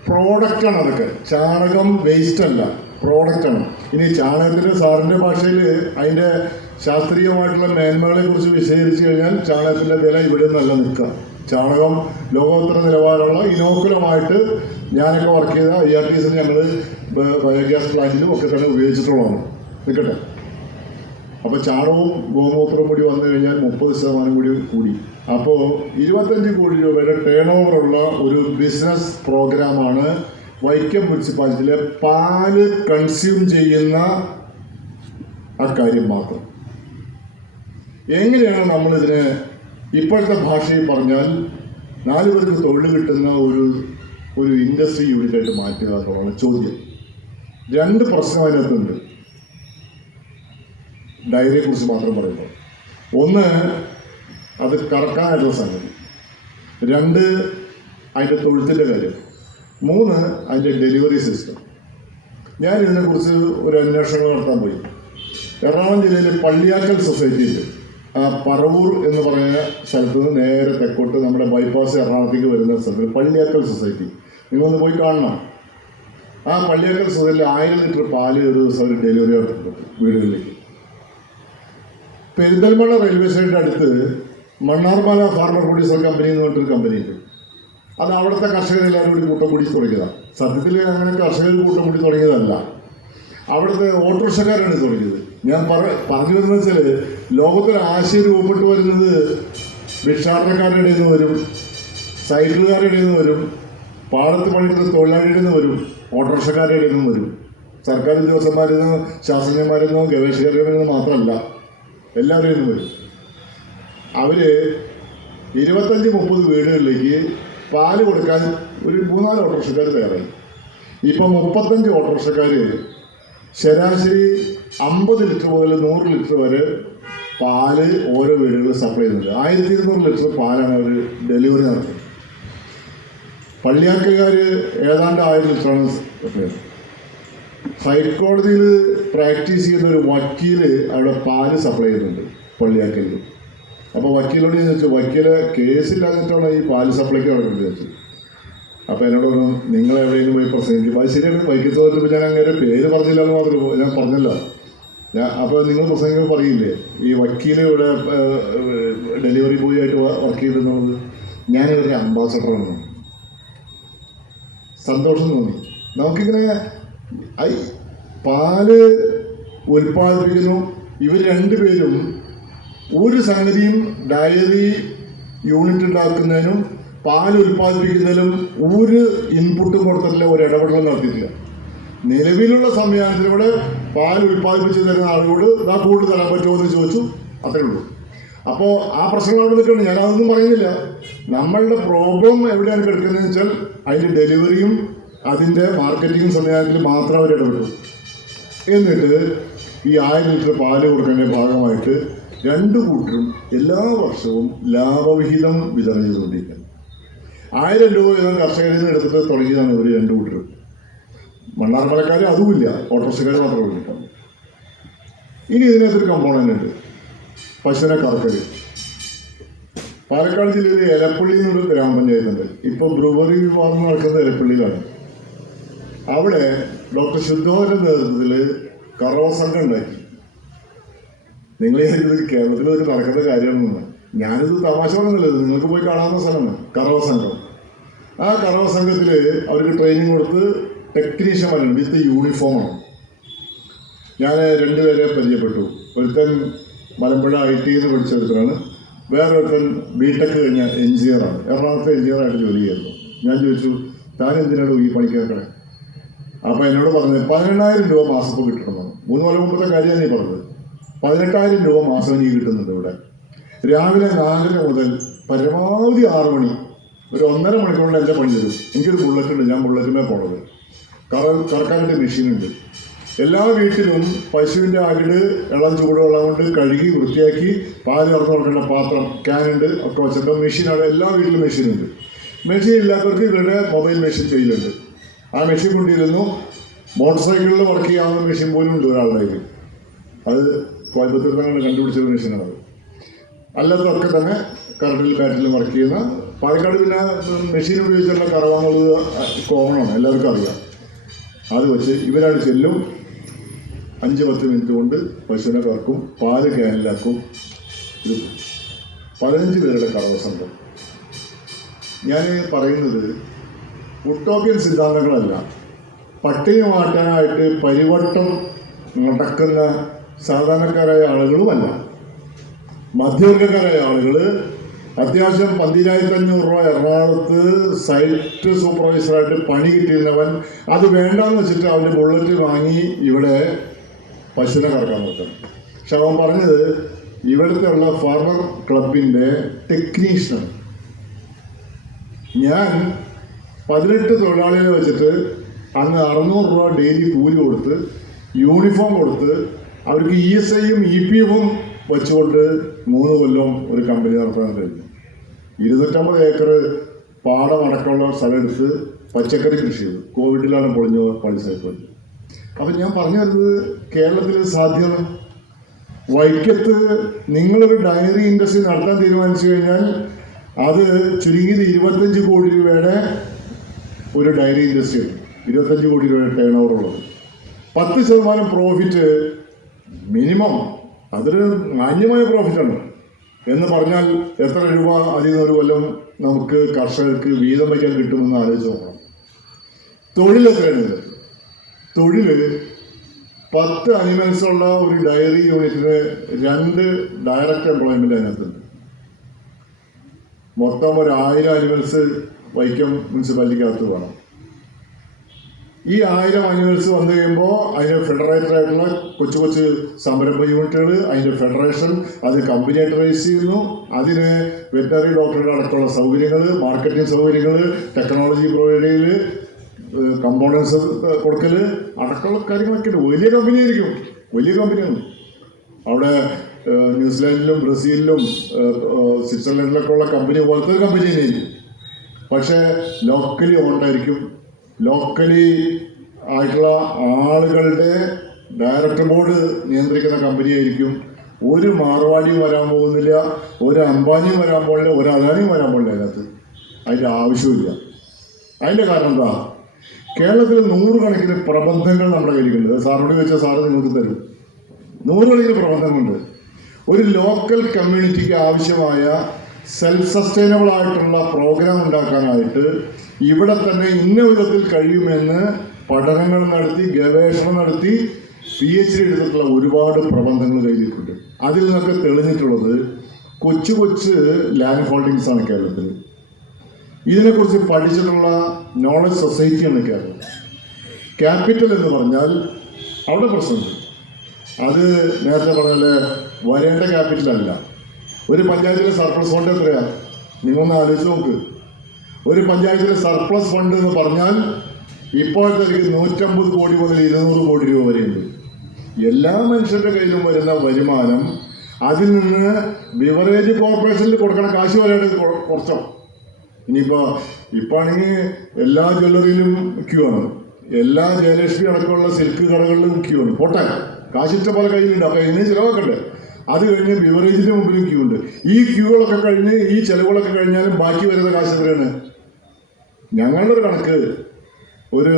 പ്രോഡക്റ്റാണ് അതൊക്കെ. ചാണകം വേസ്റ്റ് അല്ല, പ്രോഡക്റ്റാണ്. ഇനി ചാണകത്തിൻ്റെ സാറിൻ്റെ ഭാഷയിൽ അതിൻ്റെ ശാസ്ത്രീയമായിട്ടുള്ള മേന്മകളെ കുറിച്ച് വിശദീകരിച്ചു കഴിഞ്ഞാൽ ചാണകത്തിൻ്റെ വില ഇവിടെ നിന്നല്ല നിൽക്കുക. ചാണകം ലോകോത്തര നിലവാരമുള്ള ഇനോക്കുലമായിട്ട് ഞാനൊക്കെ വർക്ക് ചെയ്ത IRTസിൽ ഞങ്ങൾ ബയോഗ്യാസ് പ്ലാന്റിലും ഒക്കെ തന്നെ ഉപയോഗിച്ചിട്ടുള്ളതാണ്. നിൽക്കട്ടെ. അപ്പോൾ ചാണകവും ഗോമൂത്രവും കൂടി വന്നു കഴിഞ്ഞാൽ 30% കൂടി. അപ്പോൾ 25 കോടി രൂപയുടെ ടേൺ ഓവറുള്ള ഒരു ബിസിനസ് പ്രോഗ്രാമാണ് വൈക്കം മുനിസിപ്പാലിറ്റിയിലെ പാല് കൺസ്യൂം ചെയ്യുന്ന അക്കാര്യം മാത്രം. എങ്ങനെയാണ് നമ്മളിതിനെ ഇപ്പോഴത്തെ ഭാഷയിൽ പറഞ്ഞാൽ 4 പേർക്ക് തൊഴിൽ കിട്ടുന്ന ഒരു ഇൻഡസ്ട്രി യൂണിറ്റായിട്ട് മാറ്റുക എന്നുള്ളതാണ് ചോദ്യം. 2 പ്രശ്നം അതിനകത്തുണ്ട് ഡയറിയെക്കുറിച്ച് മാത്രം പറയുമ്പോൾ. 1, അത് കറക്കാനായിട്ടുള്ള സംഗതി. 2, അതിൻ്റെ തൊഴുത്തിൻ്റെ കാര്യം. 3, അതിൻ്റെ ഡെലിവറി സിസ്റ്റം. ഞാൻ ഇതിനെക്കുറിച്ച് ഒരു അന്വേഷണം നടത്താൻ പോയി. എറണാകുളം ജില്ലയിലെ പള്ളിയാക്കൽ സൊസൈറ്റിയിൽ പറവൂർ എന്ന് പറയുന്ന സ്ഥലത്ത് നിന്ന് നേരെ തെക്കോട്ട് നമ്മുടെ ബൈപ്പാസ് എറണാകുളത്തേക്ക് വരുന്ന സ്ഥലത്ത് പള്ളിയാക്കൽ സൊസൈറ്റി നിങ്ങളൊന്ന് പോയി കാണണം. ആ പള്ളിയാക്കൽ സൊസൈറ്റിയിൽ 1000 ലിറ്റർ പാല് ഒരു ദിവസം ഒരു ഡെലിവറി നടത്തുന്നുണ്ട് വീടുകളിലേക്ക്. പെരിന്തൽമണ്ണ റെയിൽവേ സ്റ്റേഷൻ്റെ അടുത്ത് മണ്ണാർമല ഫാർമർ പ്രൊഡ്യൂസർ കമ്പനി എന്ന് പറഞ്ഞിട്ടൊരു കമ്പനിയുണ്ട്. അത് അവിടുത്തെ കർഷകരെല്ലാവരും കൂടി കൂട്ടം കൂടി തുടങ്ങിയതാണ്. സത്യത്തിൽ അങ്ങനെ കർഷകർ കൂട്ടം കൂടി തുടങ്ങിയതല്ല, അവിടുത്തെ ഓട്ടോറിക്ഷക്കാരാണ് തുടങ്ങിയത്. ഞാൻ പറഞ്ഞു വരുന്നത് വെച്ചാൽ ലോകത്തിൽ ആശയം രൂപപ്പെട്ടു വരുന്നത് ഭിക്ഷാടനക്കാരുടെ ഇടയിൽ നിന്ന് വരും, സൈക്കിളുകാരുടെ ഇടയിൽ നിന്ന് വരും, പാടത്ത് പണിക്കുന്ന തൊഴിലാളിയുടെ നിന്ന് വരും, ഓട്ടോറിക്ഷക്കാരുടെ ഇടയിൽ നിന്നും വരും. സർക്കാർ ഉദ്യോഗസ്ഥന്മാരിൽ നിന്നും ശാസ്ത്രജ്ഞന്മാരിൽ നിന്നും ഗവേഷകരിൽ നിന്നും മാത്രമല്ല, എല്ലാവരിൽ നിന്നും വരും. അവർ 25-30 വീടുകളിലേക്ക് പാല് കൊടുക്കാൻ ഒരു 3-4 ഓട്ടോറിക്ഷക്കാർ തയ്യാറായി. ഇപ്പം 35 ഓട്ടോറിക്ഷക്കാർ ശരാശരി 50 ലിറ്റർ മുതൽ 100 ലിറ്റർ വരെ പാല് ഓരോ വീടുകളിൽ സപ്ലൈ ചെയ്യുന്നുണ്ട്. 1200 ലിറ്റർ പാലാണ് അവർ ഡെലിവറി നടത്തുന്നത്. പള്ളിയാക്കൽക്കാർ ഏതാണ്ട് 1000 ലിറ്ററാണ് സപ്ലൈ ചെയ്യുന്നത്. ഹൈക്കോടതിയിൽ പ്രാക്ടീസ് ചെയ്യുന്ന ഒരു വക്കീല് അവിടെ പാല് സപ്ലൈ ചെയ്യുന്നുണ്ട് പള്ളിയാക്കലിൽ. അപ്പോൾ വക്കീലോട് ഞാൻ ചോദിച്ചു, വക്കീല് കേസില്ലാഞ്ഞിട്ടാണ് ഈ പാല് സപ്ലൈക്ക് നടക്കുന്നത് ചോദിച്ചു. അപ്പോൾ എന്നോട് പറഞ്ഞു, നിങ്ങൾ എവിടെയെങ്കിലും പോയി പ്രസംഗിക്കും. അത് ശരിയാണ്, വൈക്കത്ത് തോറ്റപ്പോൾ ഞാൻ അങ്ങനെ പേര് പറഞ്ഞില്ല എന്ന് മാത്രമേ ഞാൻ പറഞ്ഞില്ല. അപ്പോൾ നിങ്ങൾ പ്രസംഗിക്കാൻ പറയില്ലേ ഈ വക്കീൽ ഇവിടെ ഡെലിവറി ബോയ് ആയിട്ട് വർക്ക് ചെയ്തെന്നുള്ളത്? ഞാനിവരുടെ അംബാസഡറാണ്. സന്തോഷം തോന്നി. നമുക്കിങ്ങനെ പാല് ഉൽപ്പാദിപ്പിക്കുന്നു. ഇവർ രണ്ടുപേരും ഒരു സംഗതിയും ഡയറി യൂണിറ്റ് ഉണ്ടാക്കുന്നതിനും പാൽ ഉൽപ്പാദിപ്പിക്കുന്നതിലും ഒരു ഇൻപുട്ടും കൊടുത്തിട്ടില്ല, ഒരു ഇടപെടലും നടത്തിയിട്ടില്ല. നിലവിലുള്ള സംവിധാനത്തിലൂടെ പാൽ ഉൽപ്പാദിപ്പിച്ച് തരുന്ന ആളുകളോട് ഇതാ കൂടുതൽ തരാൻ പറ്റുമോ എന്ന് ചോദിച്ചു, അത്രേ ഉള്ളൂ. അപ്പോൾ ആ പ്രശ്നങ്ങൾ അവിടെ നിൽക്കണം. ഞാനതൊന്നും പറയുന്നില്ല. നമ്മളുടെ പ്രോബ്ലം എവിടെയാണ് കിടക്കുന്നതെന്ന് വെച്ചാൽ അതിൻ്റെ ഡെലിവറിയും അതിൻ്റെ മാർക്കറ്റിംഗ് സംവിധാനത്തിൽ മാത്രം അവർ ഇടപെട്ടു. എന്നിട്ട് ഈ 1000 ലിറ്റർ പാല് കൊടുക്കുന്നതിൻ്റെ ഭാഗമായിട്ട് രണ്ടു കൂട്ടരും എല്ലാ വർഷവും ലാഭവിഹിതം വിതരണം ചെയ്തുകൊണ്ടിരിക്കുന്നത്. 1000 രൂപ വീതം കർഷകരിൽ നിന്ന് എടുത്തിട്ട് തുടങ്ങിയതാണ് ഇവർ രണ്ടു കൂട്ടരും. മണ്ണാർമലക്കാർ അതുമില്ല, ഓട്ടോറിക്ഷക്കാർ മാത്രമേ കിട്ടും. ഇനി ഇതിനകത്തൊരു കമ്പോണൻ്റ് ഉണ്ട്, പശുവിനെ കറക്കൽ. പാലക്കാട് ജില്ലയിൽ എലപ്പള്ളി എന്നൊരു ഗ്രാമപഞ്ചായത്തുണ്ട്. ഇപ്പോൾ ബ്രൂവറി വിഭാഗം നടക്കുന്നത് എലപ്പള്ളിയിലാണ്. അവിടെ ഡോക്ടർ ശുദ്ധോന്റെ നേതൃത്വത്തിൽ കറവ സംഘം ഉണ്ടാക്കി. നിങ്ങൾ ഇത് കേരളത്തിൽ ഇതൊക്കെ നടക്കുന്ന കാര്യമാണെന്ന്. ഞാനിത് തമാശ പറഞ്ഞില്ലത്, നിങ്ങൾക്ക് പോയി കാണാവുന്ന സ്ഥലമാണ് കറവ സംഘം. ആ കറവ സംഘത്തിൽ അവർക്ക് ട്രെയിനിങ് കൊടുത്ത് ടെക്നീഷ്യന്മാരുണ്ട്, വിത്ത് യൂണിഫോമാണ്. ഞാൻ 2 പേരെ പരിചയപ്പെട്ടു. ഒരുത്തൻ മലമ്പുഴ IT എന്ന് പഠിച്ച ഒരുത്തനാണ്, വേറൊരുത്തൻ BTech കഴിഞ്ഞ എഞ്ചിനീയറാണ്, എറണാകുളത്തെ എഞ്ചിനീയറായിട്ട് ജോലി ചെയ്യുന്നു. ഞാൻ ചോദിച്ചു, താൻ എന്തിനാണ് ഈ പണിക്ക് വെക്കണേ? അപ്പോൾ എന്നോട് പറഞ്ഞത് 18000 രൂപ മാസം കിട്ടണമെന്നാണ്. 3 കൊല്ലം മുമ്പത്തെ കാര്യമാണ് നീ പറഞ്ഞത്. 18000 രൂപ മാസം നീ കിട്ടുന്നുണ്ട് ഇവിടെ. രാവിലെ 4 മുതൽ പരമാവധി 6 മണി, ഒരു 1.5 മണിക്കൂറിൽ എൻ്റെ പണി തരും. എനിക്കൊരു ബുള്ളറ്റ് ഉണ്ട്, ഞാൻ ബുള്ളറ്റിനെ പോണത്. കറക്കാനായിട്ട് മെഷീനുണ്ട്. എല്ലാ വീട്ടിലും പശുവിൻ്റെ അകിട് ഇളം ചൂടുവെള്ളം കൊണ്ട് കഴുകി വൃത്തിയാക്കി പാല് കറന്നു കൊടുക്കേണ്ട പാത്രം, ക്യാനുണ്ട് ഒക്കെ വെച്ചിട്ട് മെഷീനാണ്. എല്ലാ വീട്ടിലും മെഷീനുണ്ട്. മെഷീൻ ഇല്ലാത്തവർക്ക് ഇവരുടെ മൊബൈൽ മെഷീൻ കയ്യിലുണ്ട്. ആ മെഷീൻ കൊണ്ടിരുന്നു. മോട്ടോർ സൈക്കിളിൽ വർക്ക് ചെയ്യാവുന്ന മെഷീൻ പോലും ഉണ്ട് ഒരാളുടെ കയ്യിൽ. അത് കോയമ്പത്തൂർ തന്നെ കണ്ടുപിടിച്ചൊരു മെഷീനാണ്. അല്ലാത്തതൊക്കെ തന്നെ കറണ്ടിൽ ബാറ്ററിയിൽ വർക്ക് ചെയ്യുന്ന. പാലക്കാട് പിന്നെ മെഷീൻ ഉപയോഗിച്ചുള്ള കറവാന്നുള്ളത് കോമണാണ്, എല്ലാവർക്കും അറിയാം. അത് വെച്ച് ഇവരാണ് ചെല്ലും. 5-10 മിനിറ്റ് കൊണ്ട് പശുവിനെ കറക്കും, പാല് ക്യാനിലാക്കും. ഒരു 15 പേരുടെ കറവ സംഘം. ഞാൻ പറയുന്നത് ഉട്ടോപ്യൻ സിദ്ധാന്തങ്ങളല്ല, പട്ടിണി മാറ്റാനായിട്ട് പരിവട്ടം നടക്കുന്ന സാധാരണക്കാരായ ആളുകളുമല്ല. മധ്യവർഗക്കാരായ ആളുകൾ അത്യാവശ്യം 12,500 രൂപ എറണാകുളത്ത് സൈറ്റ് സൂപ്പർവൈസറായിട്ട് പണി കിട്ടിയിരുന്നവൻ അത് വേണ്ടാന്ന് വെച്ചിട്ട് അവൻ്റെ ബുള്ളറ്റ് വാങ്ങി ഇവിടെ പശുവിനെ കറക്കാൻ നോക്കണം. പക്ഷെ അവൻ പറഞ്ഞത് ഇവിടുത്തെ ഉള്ള ഫാർമർ ക്ലബിൻ്റെ ടെക്നീഷ്യനാണ്. ഞാൻ 18 തൊഴിലാളികളെ വെച്ചിട്ട് അന്ന് 600 രൂപ ഡെയിലി കൂലി കൊടുത്ത് യൂണിഫോം കൊടുത്ത് അവർക്ക് ESIയും EPFും വെച്ചുകൊണ്ട് 3 കൊല്ലം ഒരു കമ്പനി നടത്താൻ കഴിഞ്ഞു. 250 ഏക്കർ പാടമടക്കമുള്ള സ്ഥലമെടുത്ത് പച്ചക്കറി കൃഷി ചെയ്തു. കോവിഡിലാണ് പൊളിഞ്ഞ പണിസായിപ്പോയി. അപ്പം ഞാൻ പറഞ്ഞു വരുന്നത് കേരളത്തിൽ സാധ്യത. വൈക്കത്ത് നിങ്ങളൊരു ഡയറി ഇൻഡസ്ട്രി നടത്താൻ തീരുമാനിച്ചു കഴിഞ്ഞാൽ അത് ചുരുങ്ങിയത് 25 കോടി രൂപയുടെ ഒരു ഡയറി ഇൻഡസ്ട്രി ഉണ്ട്. 25 കോടി രൂപയുടെ ടേൺ ഓവർ ഉള്ളത്. 10% പ്രോഫിറ്റ് മിനിമം. അതൊരു മാന്യമായ പ്രോഫിറ്റാണ് എന്ന് പറഞ്ഞാൽ എത്ര രൂപ അതിൽ നിന്നൊരു കൊല്ലം നമുക്ക് കർഷകർക്ക് വീതം വയ്ക്കാൻ കിട്ടുമെന്ന് ആലോചിച്ച് നോക്കണം. തൊഴിൽ എത്രയാണ്? തൊഴിൽ 10 അനിമൽസുള്ള ഒരു ഡയറി യൂണിറ്റിന് 2 ഡയറക്റ്റ് എംപ്ലോയ്മെൻ്റ് അതിനകത്തുണ്ട്. മൊത്തം ഒരു 1000 അനിമൽസ് വൈക്കം മുനിസിപ്പാലിറ്റിക്കകത്ത് വേണം. ഈ 1000 അനിമൽസ് വന്നു കഴിയുമ്പോൾ അതിന് ഫെഡറേറ്റഡ് ആയിട്ടുള്ള കൊച്ചു കൊച്ചു സംരംഭ യൂണിറ്റുകൾ, അതിൻ്റെ ഫെഡറേഷൻ, അത് കമ്പനിയായിട്ട് രജിസ്റ്റർ ചെയ്യുന്നു. അതിന് വെറ്ററിനറി ഡോക്ടറുടെ അടക്കമുള്ള സൗകര്യങ്ങൾ, മാർക്കറ്റിംഗ് സൗകര്യങ്ങൾ, ടെക്നോളജി പ്രൊവൈഡ് ചെയ്യൽ, കമ്പോണൻസ് കൊടുക്കൽ അടക്കമുള്ള കാര്യങ്ങളൊക്കെ ഉണ്ട്. വലിയ കമ്പനിയായിരിക്കും, വലിയ കമ്പനിയാണ്. അവിടെ ന്യൂസിലാൻഡിലും ബ്രസീലിലും സ്വിറ്റ്സർലൻഡിലൊക്കെ ഉള്ള കമ്പനി പോലത്തെ ഒരു കമ്പനി തന്നെയായിരിക്കും. പക്ഷേ ലോക്കലി ഓൺഡായിരിക്കും, ലോക്കലി ആയിട്ടുള്ള ആളുകളുടെ ഡയറക്ടർ ബോർഡ് നിയന്ത്രിക്കുന്ന കമ്പനിയായിരിക്കും. ഒരു മാർവാടിയും വരാൻ പോകുന്നില്ല, ഒരു അംബാനിയും വരാൻ പോകില്ല, ഒരു അദാനിയും വരാൻ പോകില്ല. അതിൻ്റെ ആവശ്യമില്ല. അതിൻ്റെ കാരണം എന്താ? കേരളത്തിൽ 100 കണക്കിന് പ്രബന്ധങ്ങൾ നമ്മുടെ കയ്യിലുണ്ട്. സാറിനോട് ചോദിച്ചാൽ സാറ് നിങ്ങൾക്ക് തരും. 100 കണക്കിന് പ്രബന്ധങ്ങളുണ്ട്. ഒരു ലോക്കൽ കമ്മ്യൂണിറ്റിക്ക് ആവശ്യമായ സെൽഫ് സസ്റ്റൈനബിൾ ആയിട്ടുള്ള പ്രോഗ്രാം ഉണ്ടാക്കാനായിട്ട് ഇവിടെ തന്നെ ഇന്ന വിധത്തിൽ കഴിയുമെന്ന് പഠനങ്ങൾ നടത്തി, ഗവേഷണം നടത്തി, PhD എടുത്തിട്ടുള്ള ഒരുപാട് പ്രബന്ധങ്ങൾ കയ്യിലിട്ടുണ്ട്. അതിൽ നിന്നൊക്കെ തെളിഞ്ഞിട്ടുള്ളത് കൊച്ചു കൊച്ചു ലാൻഡ് ഹോൾഡിങ്സ് ആണ് കേരളത്തിൽ. ഇതിനെക്കുറിച്ച് പഠിച്ചിട്ടുള്ള നോളജ് സൊസൈറ്റിയാണ് കേരളം. ക്യാപിറ്റൽ എന്ന് പറഞ്ഞാൽ അവിടെ പ്രശ്നമുണ്ട്. അത് നേരത്തെ പറഞ്ഞാൽ വരേണ്ട ക്യാപിറ്റലല്ല. ഒരു പഞ്ചായത്തിലെ സർപ്ലസ് ഫണ്ട് എത്രയാണ്? നിങ്ങളൊന്ന് ആലോചിച്ച് നോക്ക്. ഒരു പഞ്ചായത്തിലെ സർപ്ലസ് ഫണ്ട് എന്ന് പറഞ്ഞാൽ ഇപ്പോഴത്തെ 150 കോടി മുതൽ 200 കോടി രൂപ വരെയുണ്ട്. എല്ലാ മനുഷ്യരുടെ കയ്യിലും വരുന്ന വരുമാനം അതിൽ നിന്ന് ബിവറേജ് കോർപ്പറേഷനിൽ കൊടുക്കണ കാശ് വരെയാണ് കുറച്ചോ. ഇപ്പോൾ ആണെങ്കിൽ എല്ലാ ജ്വല്ലറിയിലും ക്യൂ ആണ്. എല്ലാ ജയലക്ഷ്മി അടക്കമുള്ള സിൽക്ക് കടകളിലും ക്യൂ ആണ്. പോട്ടെ, കാശിഷ്ട പോലെ കയ്യിലുണ്ട്. അപ്പോൾ ഇതിനെ ചിലവാക്കണ്ടേ? അത് കഴിഞ്ഞ് ബിവറേജിൻ്റെ മുമ്പിലും ക്യൂ ഉണ്ട്. ഈ ക്യൂകളൊക്കെ കഴിഞ്ഞ് ഈ ചിലവുകളൊക്കെ കഴിഞ്ഞാലും ബാക്കി വരുന്ന കാശ് എത്രയാണ്? ഞങ്ങളുടെ ഒരു കണക്ക് ഒരു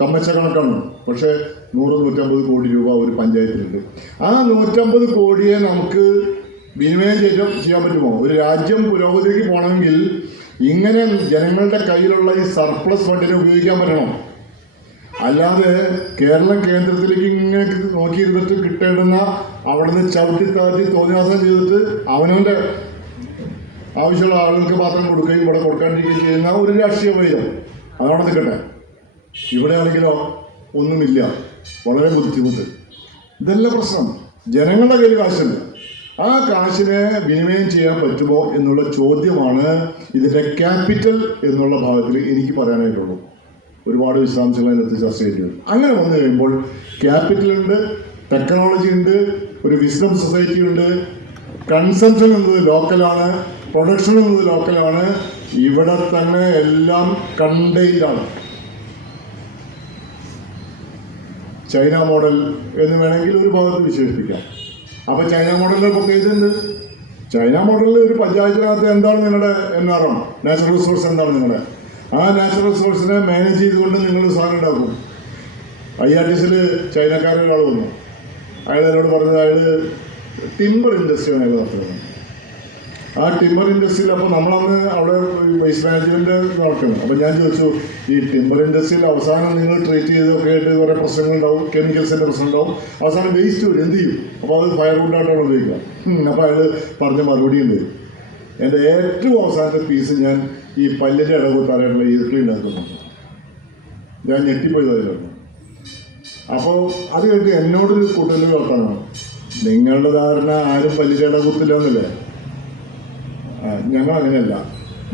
കമ്മച്ച കണക്കാണ്. പക്ഷേ 100-150 കോടി രൂപ ഒരു പഞ്ചായത്തിലുണ്ട്. ആ 150 കോടിയെ നമുക്ക് വിനിമയം ചെയ്യാൻ പറ്റുമോ? ഒരു രാജ്യം പുരോഗതിക്ക് പോകണമെങ്കിൽ ഇങ്ങനെ ജനങ്ങളുടെ കയ്യിലുള്ള ഈ സർപ്ലസ് ഫണ്ടിനെ ഉപയോഗിക്കാൻ പറ്റണം. അല്ലാതെ കേരളം കേന്ദ്രത്തിലേക്ക് ഇങ്ങനെ നോക്കിയിരുന്നിട്ട് കിട്ടേണ്ടുന്ന അവിടെ നിന്ന് ചവിട്ടിത്താത്തി തോന്നിയാസം ചെയ്തിട്ട് അവനവൻ്റെ ആവശ്യമുള്ള ആളുകൾക്ക് മാത്രം കൊടുക്കുകയും ഇവിടെ കൊടുക്കാണ്ടിരിക്കുകയും ചെയ്യുന്ന ഒരു രാഷ്ട്രീയ വൈരം അതവിടെ നിൽക്കട്ടെ. ഇവിടെയാണെങ്കിലോ ഒന്നുമില്ല, വളരെ ബുദ്ധിമുട്ട്. ഇതല്ല പ്രശ്നം. ജനങ്ങളുടെ കയ്യിൽ കാശില്ല. ആ കാശിനെ വിനിമയം ചെയ്യാൻ പറ്റുമോ എന്നുള്ള ചോദ്യമാണ് ഇതിൻ്റെ ക്യാപിറ്റൽ എന്നുള്ള ഭാഗത്തിൽ എനിക്ക് പറയാനായിട്ടുള്ളൂ. ഒരുപാട് വിശദാംശങ്ങൾ അതിനകത്ത് ചർച്ച ചെയ്തിട്ടുണ്ട്. അങ്ങനെ വന്നു കഴിയുമ്പോൾ ക്യാപിറ്റലുണ്ട്, ടെക്നോളജി ഉണ്ട്, ഒരു വിസ്ഡം സൊസൈറ്റി ഉണ്ട്, കൺസംഷൻ എന്നത് ലോക്കലാണ്, പ്രൊഡക്ഷൻ എന്നത് ലോക്കലാണ്. ഇവിടെ തന്നെ എല്ലാം കണ്ടെയ്ൻഡാണ്. ചൈന മോഡൽ എന്ന് വേണമെങ്കിൽ ഒരു ഭാഗത്ത് വിശേഷിപ്പിക്കാം. അപ്പോൾ ചൈന മോഡലിൻ്റെ പ്രത്യേകത ഉണ്ട്. ചൈന മോഡലിൽ ഒരു പഞ്ചായത്തിനകത്ത് എന്താണ് നിങ്ങളുടെ NRM, നാച്ചുറൽ റിസോഴ്സ് എന്താണ് നിങ്ങളുടെ? ആ നാച്ചുറൽ റിസോഴ്സിനെ മാനേജ് ചെയ്തുകൊണ്ട് നിങ്ങൾ സാധനം ഉണ്ടാക്കും. IRTCയിൽ ചൈനക്കാരൊരാൾ വന്നു. അയാൾ എന്നോട് പറഞ്ഞത് അയാൾ ടിമ്പർ ഇൻഡസ്ട്രിയാണ് അയാൾ നടത്തുന്നത്. ആ ടിമ്പർ ഇൻഡസ്ട്രിയിൽ അപ്പോൾ നമ്മളന്ന് അവിടെ വേസ്റ്റ് മാനേജ്മെൻറ്റ് നടക്കണം. അപ്പോൾ ഞാൻ ചോദിച്ചു, ഈ ടിമ്പർ ഇൻഡസ്ട്രിയിൽ അവസാനം നിങ്ങൾ ട്രീറ്റ് ചെയ്തൊക്കെ ആയിട്ട് കുറേ പ്രശ്നങ്ങളുണ്ടാവും, കെമിക്കൽസിൻ്റെ പ്രശ്നം ഉണ്ടാവും, അവസാനം വേസ്റ്റ് വരും, എന്ത് ചെയ്യും? അപ്പോൾ അത് ഫയർവുഡായിട്ടാണ് ഉപയോഗിക്കുക. അപ്പോൾ അയാൾ പറഞ്ഞ മറുപടി ഉണ്ട്, എൻ്റെ ഏറ്റവും അവസാനത്തെ പീസ് ഞാൻ ഈ പല്ലിൻ്റെ ഇടകൂട്ടാനായിട്ടുള്ള ഈർക്കിളി ഉണ്ടാക്കുന്നുണ്ട്. ഞാൻ ഞെട്ടിപ്പോയതായിരുന്നു. അപ്പോൾ അത് കഴിഞ്ഞിട്ട് എന്നോടൊരു കൂട്ടൽ വർത്താനമാണ്, നിങ്ങളുടെ ധാരണ ആരും പല്ലിൻ്റെ ഇടകൂത്തില്ല എന്നല്ലേ? ഞങ്ങൾ അങ്ങനെയല്ല.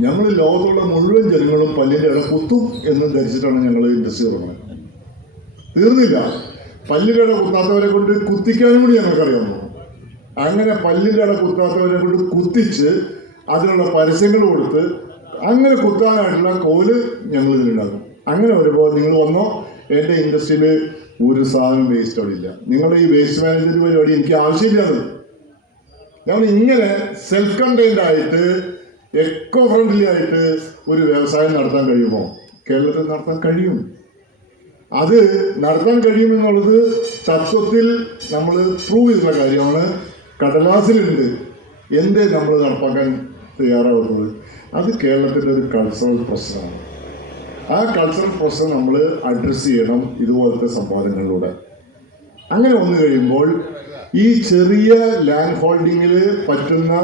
ഞങ്ങൾ ലോകത്തുള്ള മുഴുവൻ ജനങ്ങളും പല്ലിൻ്റെ ഇട കുത്തും എന്ന് ധരിച്ചിട്ടാണ് ഞങ്ങൾ ഇൻഡസ്ട്രി തുടങ്ങുന്നത്. തീർന്നില്ല, പല്ലിൻ്റെ ഇട കുത്താത്തവരെ കൊണ്ട് കുത്തിക്കാനും കൂടി ഞങ്ങൾക്കറിയാമോ. അങ്ങനെ പല്ലിൻ്റെ ഇട കുത്താത്തവരെ കൊണ്ട് കുത്തിച്ച് അതിനുള്ള പരസ്യങ്ങൾ കൊടുത്ത് അങ്ങനെ കുത്താനായിട്ടുള്ള കോല് ഞങ്ങൾ ഇതിലുണ്ടാക്കും. അങ്ങനെ വരുമ്പോൾ നിങ്ങൾ വന്നോ, എൻ്റെ ഇൻഡസ്ട്രിയിൽ ഒരു സാധനം വേസ്റ്റ് അവിടെ ഇല്ല. നിങ്ങളുടെ ഈ വേസ്റ്റ് മാനേജ്മെൻറ്റ് പരിപാടി എനിക്ക് ആവശ്യമില്ലാതെ ഞങ്ങൾ ഇങ്ങനെ സെൽഫ് കണ്ടെയ്ൻഡ് ആയിട്ട് എക്കോ ഫ്രണ്ട്ലി ആയിട്ട് ഒരു വ്യവസായം നടത്താൻ കഴിയുമോ? കേരളത്തിൽ നടത്താൻ കഴിയും. അത് നടത്താൻ കഴിയുമെന്നുള്ളത് തത്വത്തിൽ നമ്മൾ പ്രൂവ് ചെയ്തിട്ടുള്ള കാര്യമാണ്. കടലാസിലുണ്ട്. എന്തേ നമ്മൾ നടപ്പാക്കാൻ തയ്യാറാവുന്നത്? അത് കേരളത്തിൻ്റെ ഒരു കൾച്ചറൽ പ്രശ്നമാണ്. ആ കൾച്ചറൽ പ്രശ്നം നമ്മൾ അഡ്രസ്സ് ചെയ്യണം ഇതുപോലത്തെ സംവാദങ്ങളിലൂടെ. അങ്ങനെ വന്നു കഴിയുമ്പോൾ ഈ ചെറിയ ലാൻഡ് ഹോൾഡിങ്ങിൽ പറ്റുന്ന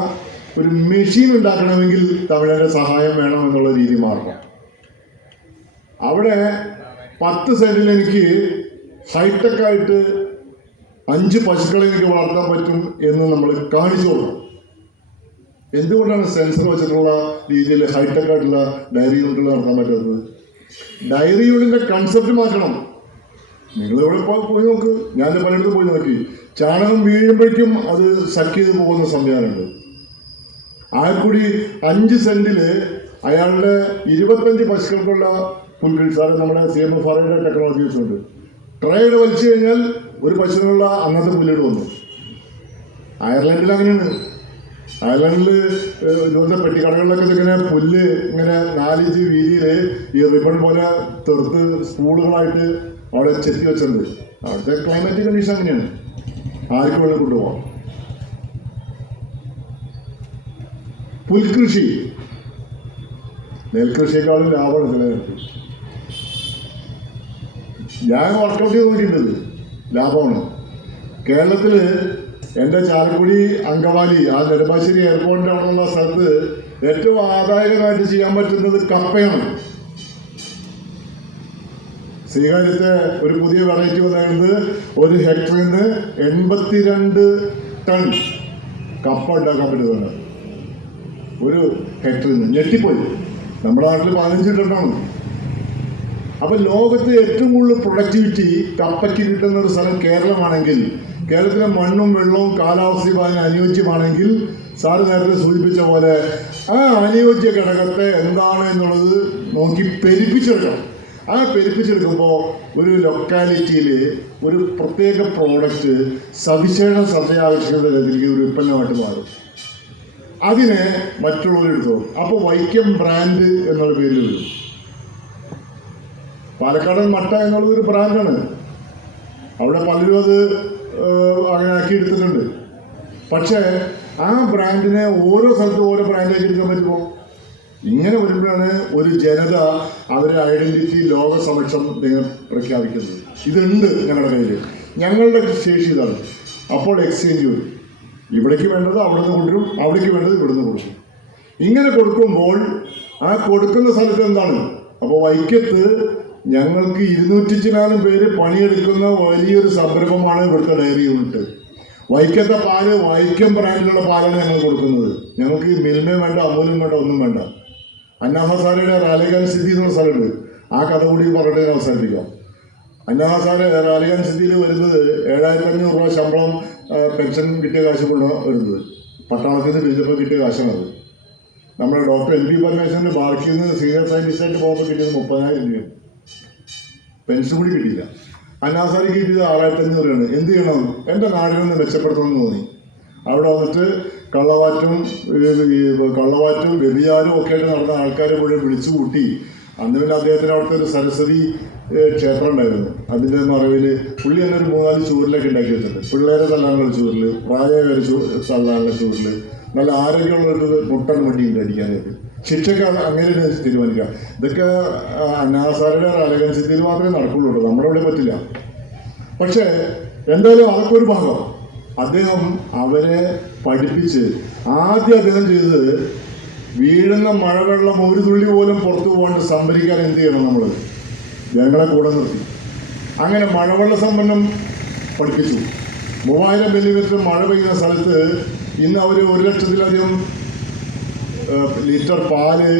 ഒരു മെഷീൻ ഉണ്ടാക്കണമെങ്കിൽ തമിഴൻ്റെ സഹായം വേണം എന്നുള്ള രീതി മാറണം. അവിടെ 10 സെൻറ്റിൽ എനിക്ക് ഹൈടെക്കായിട്ട് 5 പശുക്കളെ എനിക്ക് വളർത്താൻ പറ്റും എന്ന് നമ്മൾ കാണിച്ചു കൊടുക്കണം. എന്തുകൊണ്ടാണ് സെൻസർ വെച്ചിട്ടുള്ള രീതിയിൽ ഹൈടെക്കായിട്ടുള്ള ഡയറി യൂണിറ്റുകൾ നടത്താൻ പറ്റാത്തത്? ഡയറി യൂണിറ്റിൻ്റെ കൺസെപ്റ്റ് മാറ്റണം. നിങ്ങളിവിടെ പോയി നോക്ക്, ഞാൻ പലയിടത്തും പോയി നോക്കി, ചാണകം വീഴുമ്പോഴേക്കും അത് സക്ക് ചെയ്ത് പോകുന്ന സംവിധാനമുണ്ട്. ആകെക്കൂടി 5 സെൻറ്റിൽ അയാളുടെ 25 പശുക്കൾക്കുള്ള പുൽകൃഷി സാറ് നമ്മുടെ CMFRയുടെ ടെക്നോളജി വെച്ചുകൊണ്ട് ട്രേഡ് വലിച്ചു കഴിഞ്ഞാൽ ഒരു പശുവിനുള്ള അന്നത്തെ പുല്ലിട് വന്നു. അയർലൻഡിൽ അങ്ങനെയാണ്. അയർലൻഡിൽ ഇതുപോലത്തെ പെട്ടിക്കടകളിലൊക്കെ ഇങ്ങനെ പുല്ല് ഇങ്ങനെ 4 ഇഞ്ച് വീതിയിൽ ഈ റിബൺ പോലെ തെറുത്ത് സ്പൂളുകളായിട്ട് അവിടെ ചെത്തി വെച്ചിട്ടുണ്ട്. അവിടുത്തെ ക്ലൈമാറ്റിക് കണ്ടീഷൻ അങ്ങനെയാണ്, ആർക്കും വെള്ളം കൊണ്ടുപോകാം. പുൽകൃഷി നെൽകൃഷിയേക്കാളും ലാഭമാണ് ചില നേരത്ത്. ഞാൻ വർക്കൗട്ട് ചെയ്ത് നോക്കിയിട്ടുണ്ട്, ലാഭമാണ്. കേരളത്തിൽ എൻ്റെ ചാലക്കുടി അങ്കമാലി ആ നെടുമ്പാശ്ശേരി എയർപോർട്ടിൻ്റെ അവിടെയുള്ള സ്ഥലത്ത് ഏറ്റവും ആദായകരമായിട്ട് ചെയ്യാൻ പറ്റുന്നത് കപ്പയാണ്. ശ്രീകാര്യത്തെ ഒരു പുതിയ വെറൈറ്റി വന്നത് ഒരു ഹെക്ടറിന് 82 ടൺ കപ്പ ഉണ്ടാക്കാൻ പറ്റുന്നുണ്ട്. ഒരു ഹെക്ടറിന് ഞെട്ടിപ്പോയി. നമ്മുടെ നാട്ടിൽ 15 ടണ്ണാണ്. അപ്പൊ ലോകത്ത് ഏറ്റവും കൂടുതൽ പ്രൊഡക്ടിവിറ്റി കപ്പയ്ക്ക് കിട്ടുന്ന ഒരു സ്ഥലം കേരളമാണെങ്കിൽ, കേരളത്തിലെ മണ്ണും വെള്ളവും കാലാവസ്ഥയും അതിന് അനുയോജ്യമാണെങ്കിൽ, സാറ് നേരത്തെ സൂചിപ്പിച്ച പോലെ ആ അനുയോജ്യ ഘടകത്തെ എന്താണ് എന്നുള്ളത് നോക്കി പെരുപ്പിച്ചെടുക്കണം. ആ പെരുപ്പിച്ചെടുക്കുമ്പോൾ ഒരു ലൊക്കാലിറ്റിയിൽ ഒരു പ്രത്യേക പ്രോഡക്റ്റ് സവിശേഷ ശ്രദ്ധയാവശ്യകതയിലേക്ക് ഒരു ഉൽപ്പന്നമായിട്ട് മാറും. അതിനെ മറ്റുള്ളവരെടുത്തു. അപ്പോൾ വൈക്കം ബ്രാൻഡ് എന്നുള്ള പേരിൽ വരും. പാലക്കാടൻ മട്ട എന്നുള്ളത് ഒരു ബ്രാൻഡാണ്. അവിടെ പലരും അത് അങ്ങനെ ആക്കി എടുത്തിട്ടുണ്ട്. പക്ഷേ ആ ബ്രാൻഡിനെ ഓരോ സ്ഥലത്തും ഓരോ ബ്രാൻഡാക്കി എടുക്കാൻ പറ്റുമോ? ഇങ്ങനെ വരുമ്പോഴാണ് ഒരു ജനത അവരുടെ ഐഡന്റിറ്റി ലോക സമക്ഷം നിങ്ങൾ പ്രഖ്യാപിക്കുന്നത്. ഇതുണ്ട് ഞങ്ങളുടെ കയ്യിൽ, ഞങ്ങളുടെ ശേഷി ഇതാണ്. അപ്പോൾ എക്സ്ചേഞ്ച് വരും. ഇവിടേക്ക് വേണ്ടത് അവിടെ നിന്ന് കൊണ്ടുവരും, അവിടേക്ക് വേണ്ടത് ഇവിടെ നിന്ന് കൊടുക്കും. ഇങ്ങനെ കൊടുക്കുമ്പോൾ ആ കൊടുക്കുന്ന സ്ഥലത്ത് എന്താണ്? അപ്പോൾ വൈക്കത്ത് ഞങ്ങൾക്ക് 204 പേര് പണിയെടുക്കുന്ന വലിയൊരു സംരംഭമാണ് ഇവിടുത്തെ ഡയറി യൂണിറ്റ്. വൈക്കത്തെ പാല് വൈക്കം ബ്രാൻഡിലുള്ള പാലാണ് ഞങ്ങൾ കൊടുക്കുന്നത്. ഞങ്ങൾക്ക് മിൽമയും വേണ്ട, അമൂലും വേണ്ട, ഒന്നും വേണ്ട. അന്നാഹസാരയുടെ റാലിഗാൻ സിറ്റി എന്നുള്ള സ്ഥലമുണ്ട്. ആ കഥ കൂടി പറഞ്ഞിട്ട് ഞാൻ അവസാനിപ്പിക്കാം. അന്നാഹസാര റാലിഗാൻ സിറ്റിയിൽ വരുന്നത് 7,500 രൂപ ശമ്പളം, പെൻഷൻ കിട്ടിയ കാശ് കൊണ്ട് വരുന്നത്. പട്ടാളത്തിൽ നിന്ന് പിരിച്ചപ്പോൾ കിട്ടിയ കാശാണത്. നമ്മുടെ ഡോക്ടർ MP പരമേശ്വരൻ്റെ ബാർക്കിൽ നിന്ന് സീനിയർ സയൻറ്റിസ്റ്റായിട്ട് പോകുമ്പോൾ കിട്ടിയത് 30,000 രൂപ. പെൻഷൻ കൂടി കിട്ടിയില്ല. അന്നാസാരിക്ക് കിട്ടിയത് 6,500 രൂപയാണ്. എന്ത് ചെയ്യണം? എൻ്റെ നാടിനൊന്ന് മെച്ചപ്പെടുത്തണമെന്ന് തോന്നി. അവിടെ വന്നിട്ട് കള്ളവാറ്റും വ്യഭിചാരവും ഒക്കെ ആയിട്ട് നടന്ന ആൾക്കാരെ മുഴുവൻ വിളിച്ചു കൂട്ടി. അന്ന് പിന്നെ അദ്ദേഹത്തിന് അവിടുത്തെ ഒരു സരസ്വതി ക്ഷേത്രം ഉണ്ടായിരുന്നു. അതിൻ്റെ മറവിൽ പുള്ളി തന്നെ ഒരു 3-4 ചൂരിലൊക്കെ ഉണ്ടാക്കി വെച്ചിട്ടുണ്ട്. പിള്ളേരെ തല്ലാനുള്ള ചൂരിൽ, പ്രായമായവരെ തല്ലാനുള്ള ചൂരിൽ, നല്ല ആരോഗ്യമുള്ളവർക്ക് മുട്ടൻ വണ്ടിയുണ്ട് അടിക്കാനായിട്ട്. ശിക്ഷയ്ക്ക് അങ്ങനെ തീരുമാനിക്കാം. ഇതൊക്കെ അന്നാസാരുടെ റാലിഗാൻ സിറ്റിയിൽ മാത്രമേ നടക്കുള്ളൂ, നമ്മുടെ ഇവിടെ പറ്റില്ല. പക്ഷേ എന്തായാലും അതൊക്കെ ഒരു ഭാഗം. അദ്ദേഹം അവരെ പഠിപ്പിച്ച് ആദ്യം അദ്ദേഹം ചെയ്തത് വീഴുന്ന മഴവെള്ളം ഒരു തുള്ളി പോലും പുറത്തു പോകാണ്ട് സംഭരിക്കാൻ എന്ത് ചെയ്യണം? നമ്മൾ ജനങ്ങളെ കൂടെ നിർത്തി അങ്ങനെ മഴവെള്ള സംഭരണം പഠിപ്പിച്ചു. 3000 മില്ലിമീറ്റർ മഴ പെയ്യുന്ന സ്ഥലത്ത് ഇന്ന് അവർ 1 ലക്ഷത്തിലധികം ലിറ്റർ പാല്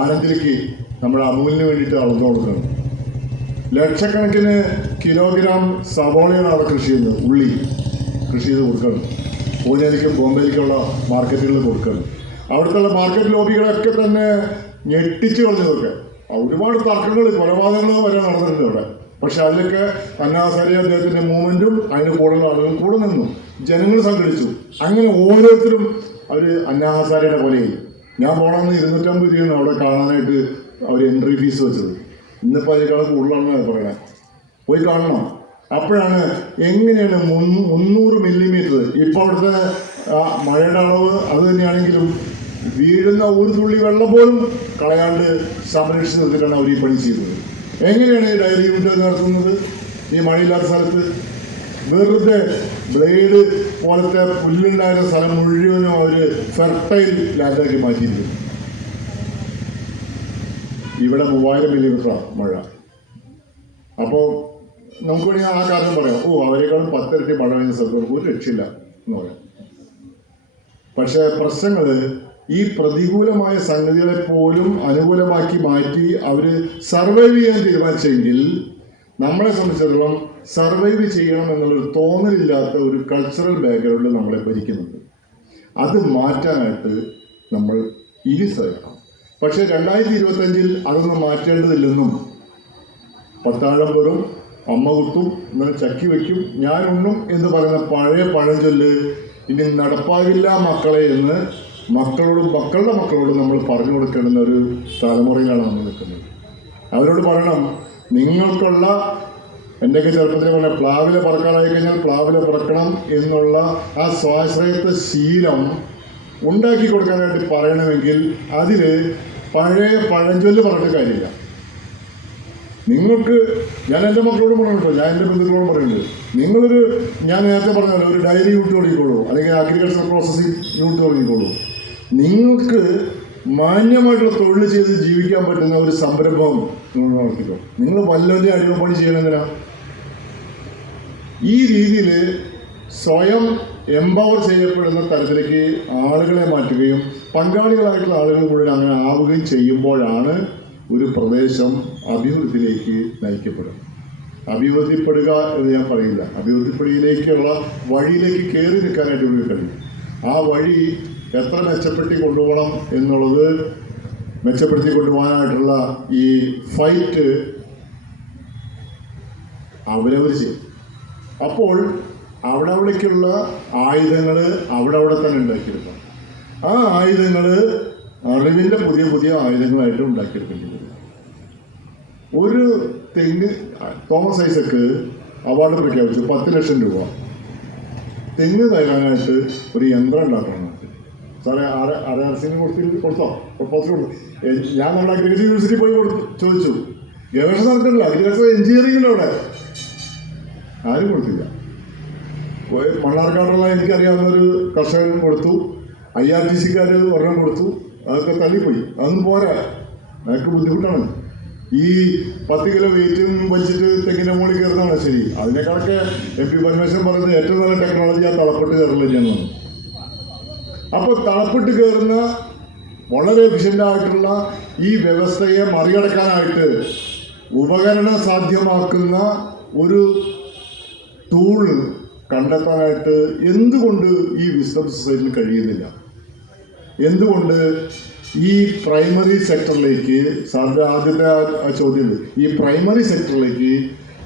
ആനന്ദിലേക്ക് നമ്മുടെ അമൂലിന് വേണ്ടിയിട്ട് അളന്നു കൊടുക്കണം. ലക്ഷക്കണക്കിന് കിലോഗ്രാം സവോളയാണ് അവിടെ കൃഷി ചെയ്യുന്നത്. ഉള്ളി കൃഷി ചെയ്ത് കൊടുക്കണം. പൂനെയിലേക്കും ബോംബെയിലേക്കുള്ള മാർക്കറ്റുകളിൽ കൊടുക്കണം. അവിടുത്തെ മാർക്കറ്റ് ലോബികളൊക്കെ തന്നെ ഞെട്ടിച്ചു കളഞ്ഞതൊക്കെ. ഒരുപാട് തർക്കങ്ങൾ, കൊലപാതകങ്ങൾ വരെ നടന്നിട്ടുണ്ട് അവിടെ. പക്ഷെ അതിലൊക്കെ അന്നാസാരി അദ്ദേഹത്തിൻ്റെ മൂവ്മെൻറ്റും അതിന് കൂടുതലുള്ള ആളുകൾ കൂടെ നിന്നു. ജനങ്ങൾ സംഘടിച്ചു. അങ്ങനെ ഓരോരുത്തരും അവർ അന്നാഹസാരിയുടെ പോലെയായി. ഞാൻ പോകണമെന്ന് 250 രൂപയാണ് അവിടെ കാണാനായിട്ട് അവർ എൻട്രി ഫീസ് വെച്ചത്. ഇന്നിപ്പോൾ അതിനേക്കാൾ കൂടുതലാണെന്ന് പറയണേ. പോയി കാണണം. അപ്പോഴാണ് എങ്ങനെയാണ് 300 മില്ലിമീറ്റർ ഇപ്പോൾ അവിടുത്തെ മഴയുടെ അളവ് അത് തന്നെയാണെങ്കിലും വീഴുന്ന ഒരു തുള്ളി വെള്ളം പോലും കളയാണ്ട് സംരക്ഷിച്ച് നിർത്തിയിട്ടാണ് അവർ ഈ പണി ചെയ്തത്. എങ്ങനെയാണ് ഈ ഡയറി യൂണിറ്റ് നടത്തുന്നത്? ഈ മഴയില്ലാത്ത സ്ഥലത്ത് വെറുതെ ബ്ലേഡ് പോലത്തെ പുല്ലുണ്ടായിരുന്ന സ്ഥലം മുഴുവനും അവർ ഫെർട്ടൈൽ ലാൻഡാക്കി മാറ്റിയിരിക്കും. ഇവിടെ 3000 മില്ലിമീറ്ററാണ് മഴ. അപ്പോൾ നമുക്ക് വേണമെങ്കിൽ ആ കാരണം പറയാം, അവരെക്കാളും 10 ഇരട്ടി മഴ പെയ്യുന്ന സ്ഥലത്ത് നമുക്ക് ഒരു രക്ഷയില്ല എന്ന് പറയാം. പക്ഷേ പ്രശ്നങ്ങൾ ഈ പ്രതികൂലമായ സംഗതികളെ പോലും അനുകൂലമാക്കി മാറ്റി അവർ സർവൈവ് ചെയ്യാൻ തീരുമാനിച്ചെങ്കിൽ നമ്മളെ സംബന്ധിച്ചിടത്തോളം സർവൈവ് ചെയ്യണം എന്നുള്ളൊരു തോന്നലില്ലാത്ത ഒരു കൾച്ചറൽ ബാക്ക്ഗ്രൗണ്ട് നമ്മളെ ഭരിക്കുന്നുണ്ട്. അത് മാറ്റാനായിട്ട് നമ്മൾ ഇനി ശ്രമിക്കണം. പക്ഷെ 2025 അതൊന്നും മാറ്റേണ്ടതില്ലെന്നും പത്താഴം വെറും അമ്മ കുത്തും എന്നാൽ ചക്കി വയ്ക്കും ഞാൻ ഉണ്ണും എന്ന് പറയുന്ന പഴയ പഴഞ്ചൊല്ല് ഇനി നടപ്പാകില്ല മക്കളെ എന്ന് മക്കളുടെ മക്കളോട് നമ്മൾ പറഞ്ഞു കൊടുക്കേണ്ടുന്ന ഒരു തലമുറയിലാണ് നമ്മൾ നിൽക്കുന്നത്. അവരോട് പറയണം, നിങ്ങൾക്കുള്ള എൻ്റെയൊക്കെ ചെറുപ്പത്തിൽ പറഞ്ഞ പ്ലാവിലെ പറക്കാനായി കഴിഞ്ഞാൽ പ്ലാവിലെ പറക്കണം എന്നുള്ള ആ സ്വാശ്രയത്വ ശീലം ഉണ്ടാക്കി കൊടുക്കാനായിട്ട് പറയണമെങ്കിൽ അതിൽ പഴയ പഴഞ്ചൊല്ല് പറഞ്ഞിട്ട് കാര്യമില്ല. നിങ്ങൾക്ക് ഞാൻ എൻ്റെ മക്കളോട് പറഞ്ഞിട്ടോ, ഞാൻ എൻ്റെ ബന്ധുക്കളോട് പറയുന്നുണ്ട്, ഞാൻ നേരത്തെ പറഞ്ഞല്ലോ ഒരു ഡയറി യൂണിറ്റ് തുടങ്ങിക്കോളൂ, അല്ലെങ്കിൽ അഗ്രികൾച്ചർ പ്രോസസ്സിംഗ് യൂണിറ്റ് തുടങ്ങിക്കോളൂ. നിങ്ങൾക്ക് മാന്യമായിട്ടുള്ള തൊഴിൽ ചെയ്ത് ജീവിക്കാൻ പറ്റുന്ന ഒരു സംരംഭം നിങ്ങൾ നടത്തിക്കോ. നിങ്ങൾ വല്ലവൻ്റെ അടിമപ്പണി ചെയ്യണമെന്തിനാ? ഈ രീതിയിൽ സ്വയം എംപവർ ചെയ്യപ്പെടുന്ന തരത്തിലേക്ക് ആളുകളെ മാറ്റുകയും പങ്കാളികളായിട്ടുള്ള ആളുകൾ മുഴുവൻ അങ്ങനെ ആവുകയും ചെയ്യുമ്പോഴാണ് ഒരു പ്രദേശം അഭിവൃദ്ധിയിലേക്ക് നയിക്കപ്പെടും. അഭിവൃദ്ധിപ്പെടുക എന്ന് ഞാൻ പറയില്ല, അഭിവൃദ്ധിപ്പടിയിലേക്കുള്ള വഴിയിലേക്ക് കയറി നിൽക്കാനായിട്ട് ഇവർക്ക് കഴിയും. ആ വഴി എത്ര മെച്ചപ്പെടുത്തി കൊണ്ടുപോകണം എന്നുള്ളത് മെച്ചപ്പെടുത്തി കൊണ്ടുപോകാനായിട്ടുള്ള ഈ ഫൈറ്റ് അവരവർ ചെയ്യും. അപ്പോൾ അവിടേക്കുള്ള ആയുധങ്ങൾ അവിടെ തന്നെ ഉണ്ടാക്കിയെടുക്കണം. ആ ആയുധങ്ങൾ അറിവിൻ്റെ പുതിയ പുതിയ ആയുധങ്ങളായിട്ട് ഉണ്ടാക്കിയെടുക്കേണ്ടി വരും. ഒരു തെങ്ങ് തോമസ് ഐസക്ക് അവാർഡ് പ്രഖ്യാപിച്ചു 10 ലക്ഷം രൂപ തെങ്ങ് കയറാനായിട്ട് ഒരു യന്ത്രം ഉണ്ടാക്കണം. സാറേ RRCന് കൊടുത്തോ പ്രപ്പോസൽ കൊടുത്തു. ഞാൻ നമ്മുടെ അഗ്രികൾച്ചർ യൂണിവേഴ്സിറ്റി പോയി ചോദിച്ചു, ഗവേഷണം നടത്തില്ല, അഗ്രികൾച്ചർ എഞ്ചിനീയറിംഗിലൂടെ ആരും കൊടുത്തില്ല. മണ്ണാർക്കാടുള്ള എനിക്കറിയാവുന്നൊരു കർഷകൻ കൊടുത്തു, IRTCക്കാർ ഒരെണ്ണം കൊടുത്തു, അതൊക്കെ തള്ളിപ്പോയി. അതൊന്നും പോരാ, അതൊക്കെ ബുദ്ധിമുട്ടാണ്. ഈ 10 കിലോ വെയിറ്റും വലിച്ചിട്ട് തെങ്ങിൻ്റെ മുകളിൽ കയറുന്നതാണ് ശരി. അതിനേക്കാളൊക്കെ MP പരമേശ്വരൻ പറയുന്നത് ഏറ്റവും നല്ല ടെക്നോളജി ആ തളപ്പെട്ട് കയറില്ലെന്നാണ്. അപ്പോൾ തളപ്പെട്ട് കയറുന്ന വളരെ എഫിഷ്യൻ്റായിട്ടുള്ള ഈ വ്യവസ്ഥയെ മറികടക്കാനായിട്ട് ഉപകരണം സാധ്യമാക്കുന്ന ഒരു ടൂൾ കണ്ടെത്താനായിട്ട് എന്തുകൊണ്ട് ഈ വിസ്ഡം സൊസൈറ്റിയിൽ കഴിയുന്നില്ല? എന്തുകൊണ്ട് ഈ പ്രൈമറി സെക്ടറിലേക്ക്, സാറിൻ്റെ ആദ്യത്തെ ആ ചോദ്യം, ഈ പ്രൈമറി സെക്ടറിലേക്ക്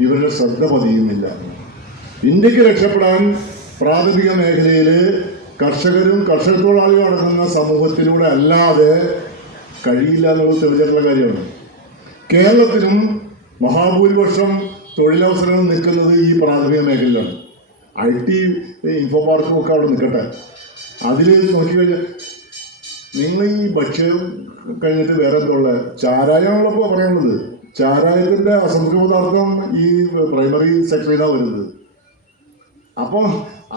ഇവരുടെ ശ്രദ്ധ പതിയുന്നില്ല? ഇന്ത്യക്ക് രക്ഷപ്പെടാൻ പ്രാഥമിക മേഖലയിൽ കർഷകരും കർഷക തൊഴിലാളികളും അടങ്ങുന്ന സമൂഹത്തിലൂടെ അല്ലാതെ കഴിയില്ല എന്നുള്ളത് തെളിഞ്ഞിട്ടുള്ള കാര്യമാണ്. കേരളത്തിലും മഹാഭൂരിപക്ഷം തൊഴിലവസരങ്ങൾ നിൽക്കുന്നത് ഈ പ്രാഥമിക മേഖലയിലാണ്. IT ഇൻഫോ പാർക്കും ഒക്കെ അവിടെ നിൽക്കട്ടെ. അതിൽ നോക്കിക്കഴിഞ്ഞാൽ നിങ്ങൾ ഈ ഭക്ഷ്യം കഴിഞ്ഞിട്ട് വേറെ എന്തുള്ള ചാരായമാണല്ലോ പറയാനുള്ളത്. ചാരായത്തിൻ്റെ അസംസ്കൃത പദാർത്ഥം ഈ പ്രൈമറി സെക്ടറിൽ നിന്നാണ് വരുന്നത്. അപ്പം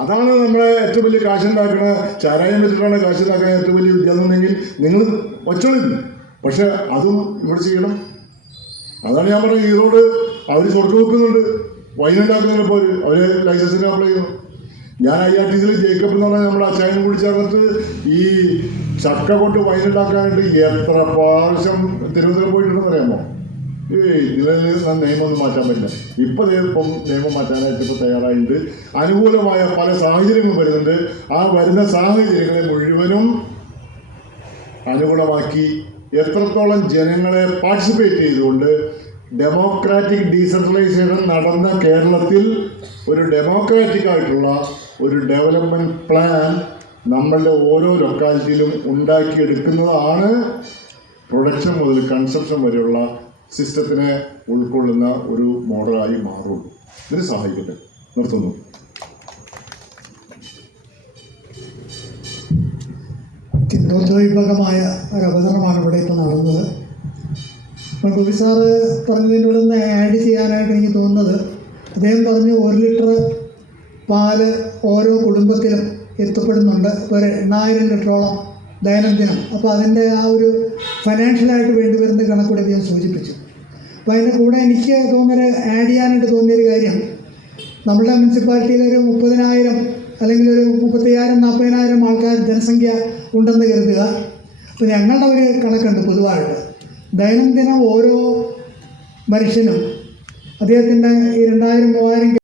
അതാണ് നമ്മളെ ഏറ്റവും വലിയ കാശുണ്ടാക്കണ. ചാരായം വെച്ചിട്ടാണ് കാശുണ്ടാക്കാൻ ഏറ്റവും വലിയ വിദ്യ എന്നുണ്ടെങ്കിൽ നിങ്ങൾ വച്ചോളില്ല. പക്ഷെ അതും ഇവിടെ ചെയ്യണം. അതാണ് ഞാൻ പറഞ്ഞത്, ഈറോഡ് അവർ സ്വർഗ്ഗം വെക്കുന്നുണ്ട്, വൈനുണ്ടാക്കുന്നുണ്ട്. ഇപ്പോൾ അവർ ലൈസൻസിന് അപ്ലൈ ചെയ്യുന്നു. ഞാൻ IRTCയിൽ ജേക്കബ് എന്ന് പറഞ്ഞാൽ നമ്മുടെ അച്ചായനും കൂടി ചേർന്നിട്ട് ഈ ചക്ക കൊണ്ട് വൈനുണ്ടാക്കാനായിട്ട് എത്ര പ്രാവശ്യം തിരുവനന്തപുരം പോയിട്ടുണ്ടെന്ന് അറിയാമോ? ഇതിൽ നിയമമൊന്നും മാറ്റാൻ പറ്റില്ല. ഇപ്പം നിയമം മാറ്റാനായിട്ട് ഇപ്പോൾ തയ്യാറായിട്ടുണ്ട്. അനുകൂലമായ പല സാഹചര്യങ്ങളും വരുന്നുണ്ട്. ആ വരുന്ന സാഹചര്യങ്ങളെ മുഴുവനും അനുകൂലമാക്കി എത്രത്തോളം ജനങ്ങളെ പാർട്ടിസിപ്പേറ്റ് ചെയ്തുകൊണ്ട് ഡെമോക്രാറ്റിക് ഡീസെൻട്രലൈസേഷൻ നടന്ന കേരളത്തിൽ ഒരു ഡെമോക്രാറ്റിക് ആയിട്ടുള്ള ഒരു ഡെവലപ്മെൻറ്റ് പ്ലാൻ നമ്മളുടെ ഓരോ ലൊക്കാലിറ്റിയിലും ഉണ്ടാക്കിയെടുക്കുന്നതാണ് പ്രൊഡക്ഷൻ മുതൽ കൺസപ്ഷൻ വരെയുള്ള സിസ്റ്റത്തിനെ ഉൾക്കൊള്ളുന്ന ഒരു മോഡലായി മാറുള്ളൂ. ഇതിന് സഹായിക്കട്ടെ. നിർത്തുന്നു. ചിന്തോദ്വൈപകമായ ഒരു അവതരണമാണ് ഇവിടെ ഇപ്പോൾ നടന്നത്. അപ്പോൾ ഗോപി സാറ് പറഞ്ഞതിൻ്റെ കൂടെ ഒന്ന് ആഡ് ചെയ്യാനായിട്ട് എനിക്ക് തോന്നുന്നത്, അദ്ദേഹം പറഞ്ഞു 1 ലിറ്റർ പാല് ഓരോ കുടുംബത്തിലും എത്തപ്പെടുന്നുണ്ട്, ഒരു 8000 ലിറ്ററോളം ദൈനംദിനം. അപ്പോൾ അതിൻ്റെ ആ ഒരു ഫൈനാൻഷ്യലായിട്ട് വേണ്ടി വരുന്ന കണക്കൂടെ അദ്ദേഹം സൂചിപ്പിച്ചു. അപ്പോൾ അതിൻ്റെ കൂടെ എനിക്ക് ആഡ് ചെയ്യാനായിട്ട് തോന്നിയൊരു കാര്യം, നമ്മുടെ മുനിസിപ്പാലിറ്റിയിൽ ഒരു 30,000 അല്ലെങ്കിൽ ഒരു 35,000-40,000 ആൾക്കാർ ജനസംഖ്യ ഉണ്ടെന്ന് കരുതുക. അപ്പോൾ ഞങ്ങളുടെ ഒരു കണക്കുണ്ട് പൊതുവായിട്ട്, ദൈനംദിനം ഓരോ മനുഷ്യനും അദ്ദേഹത്തിൻ്റെ ഈ 2000-3000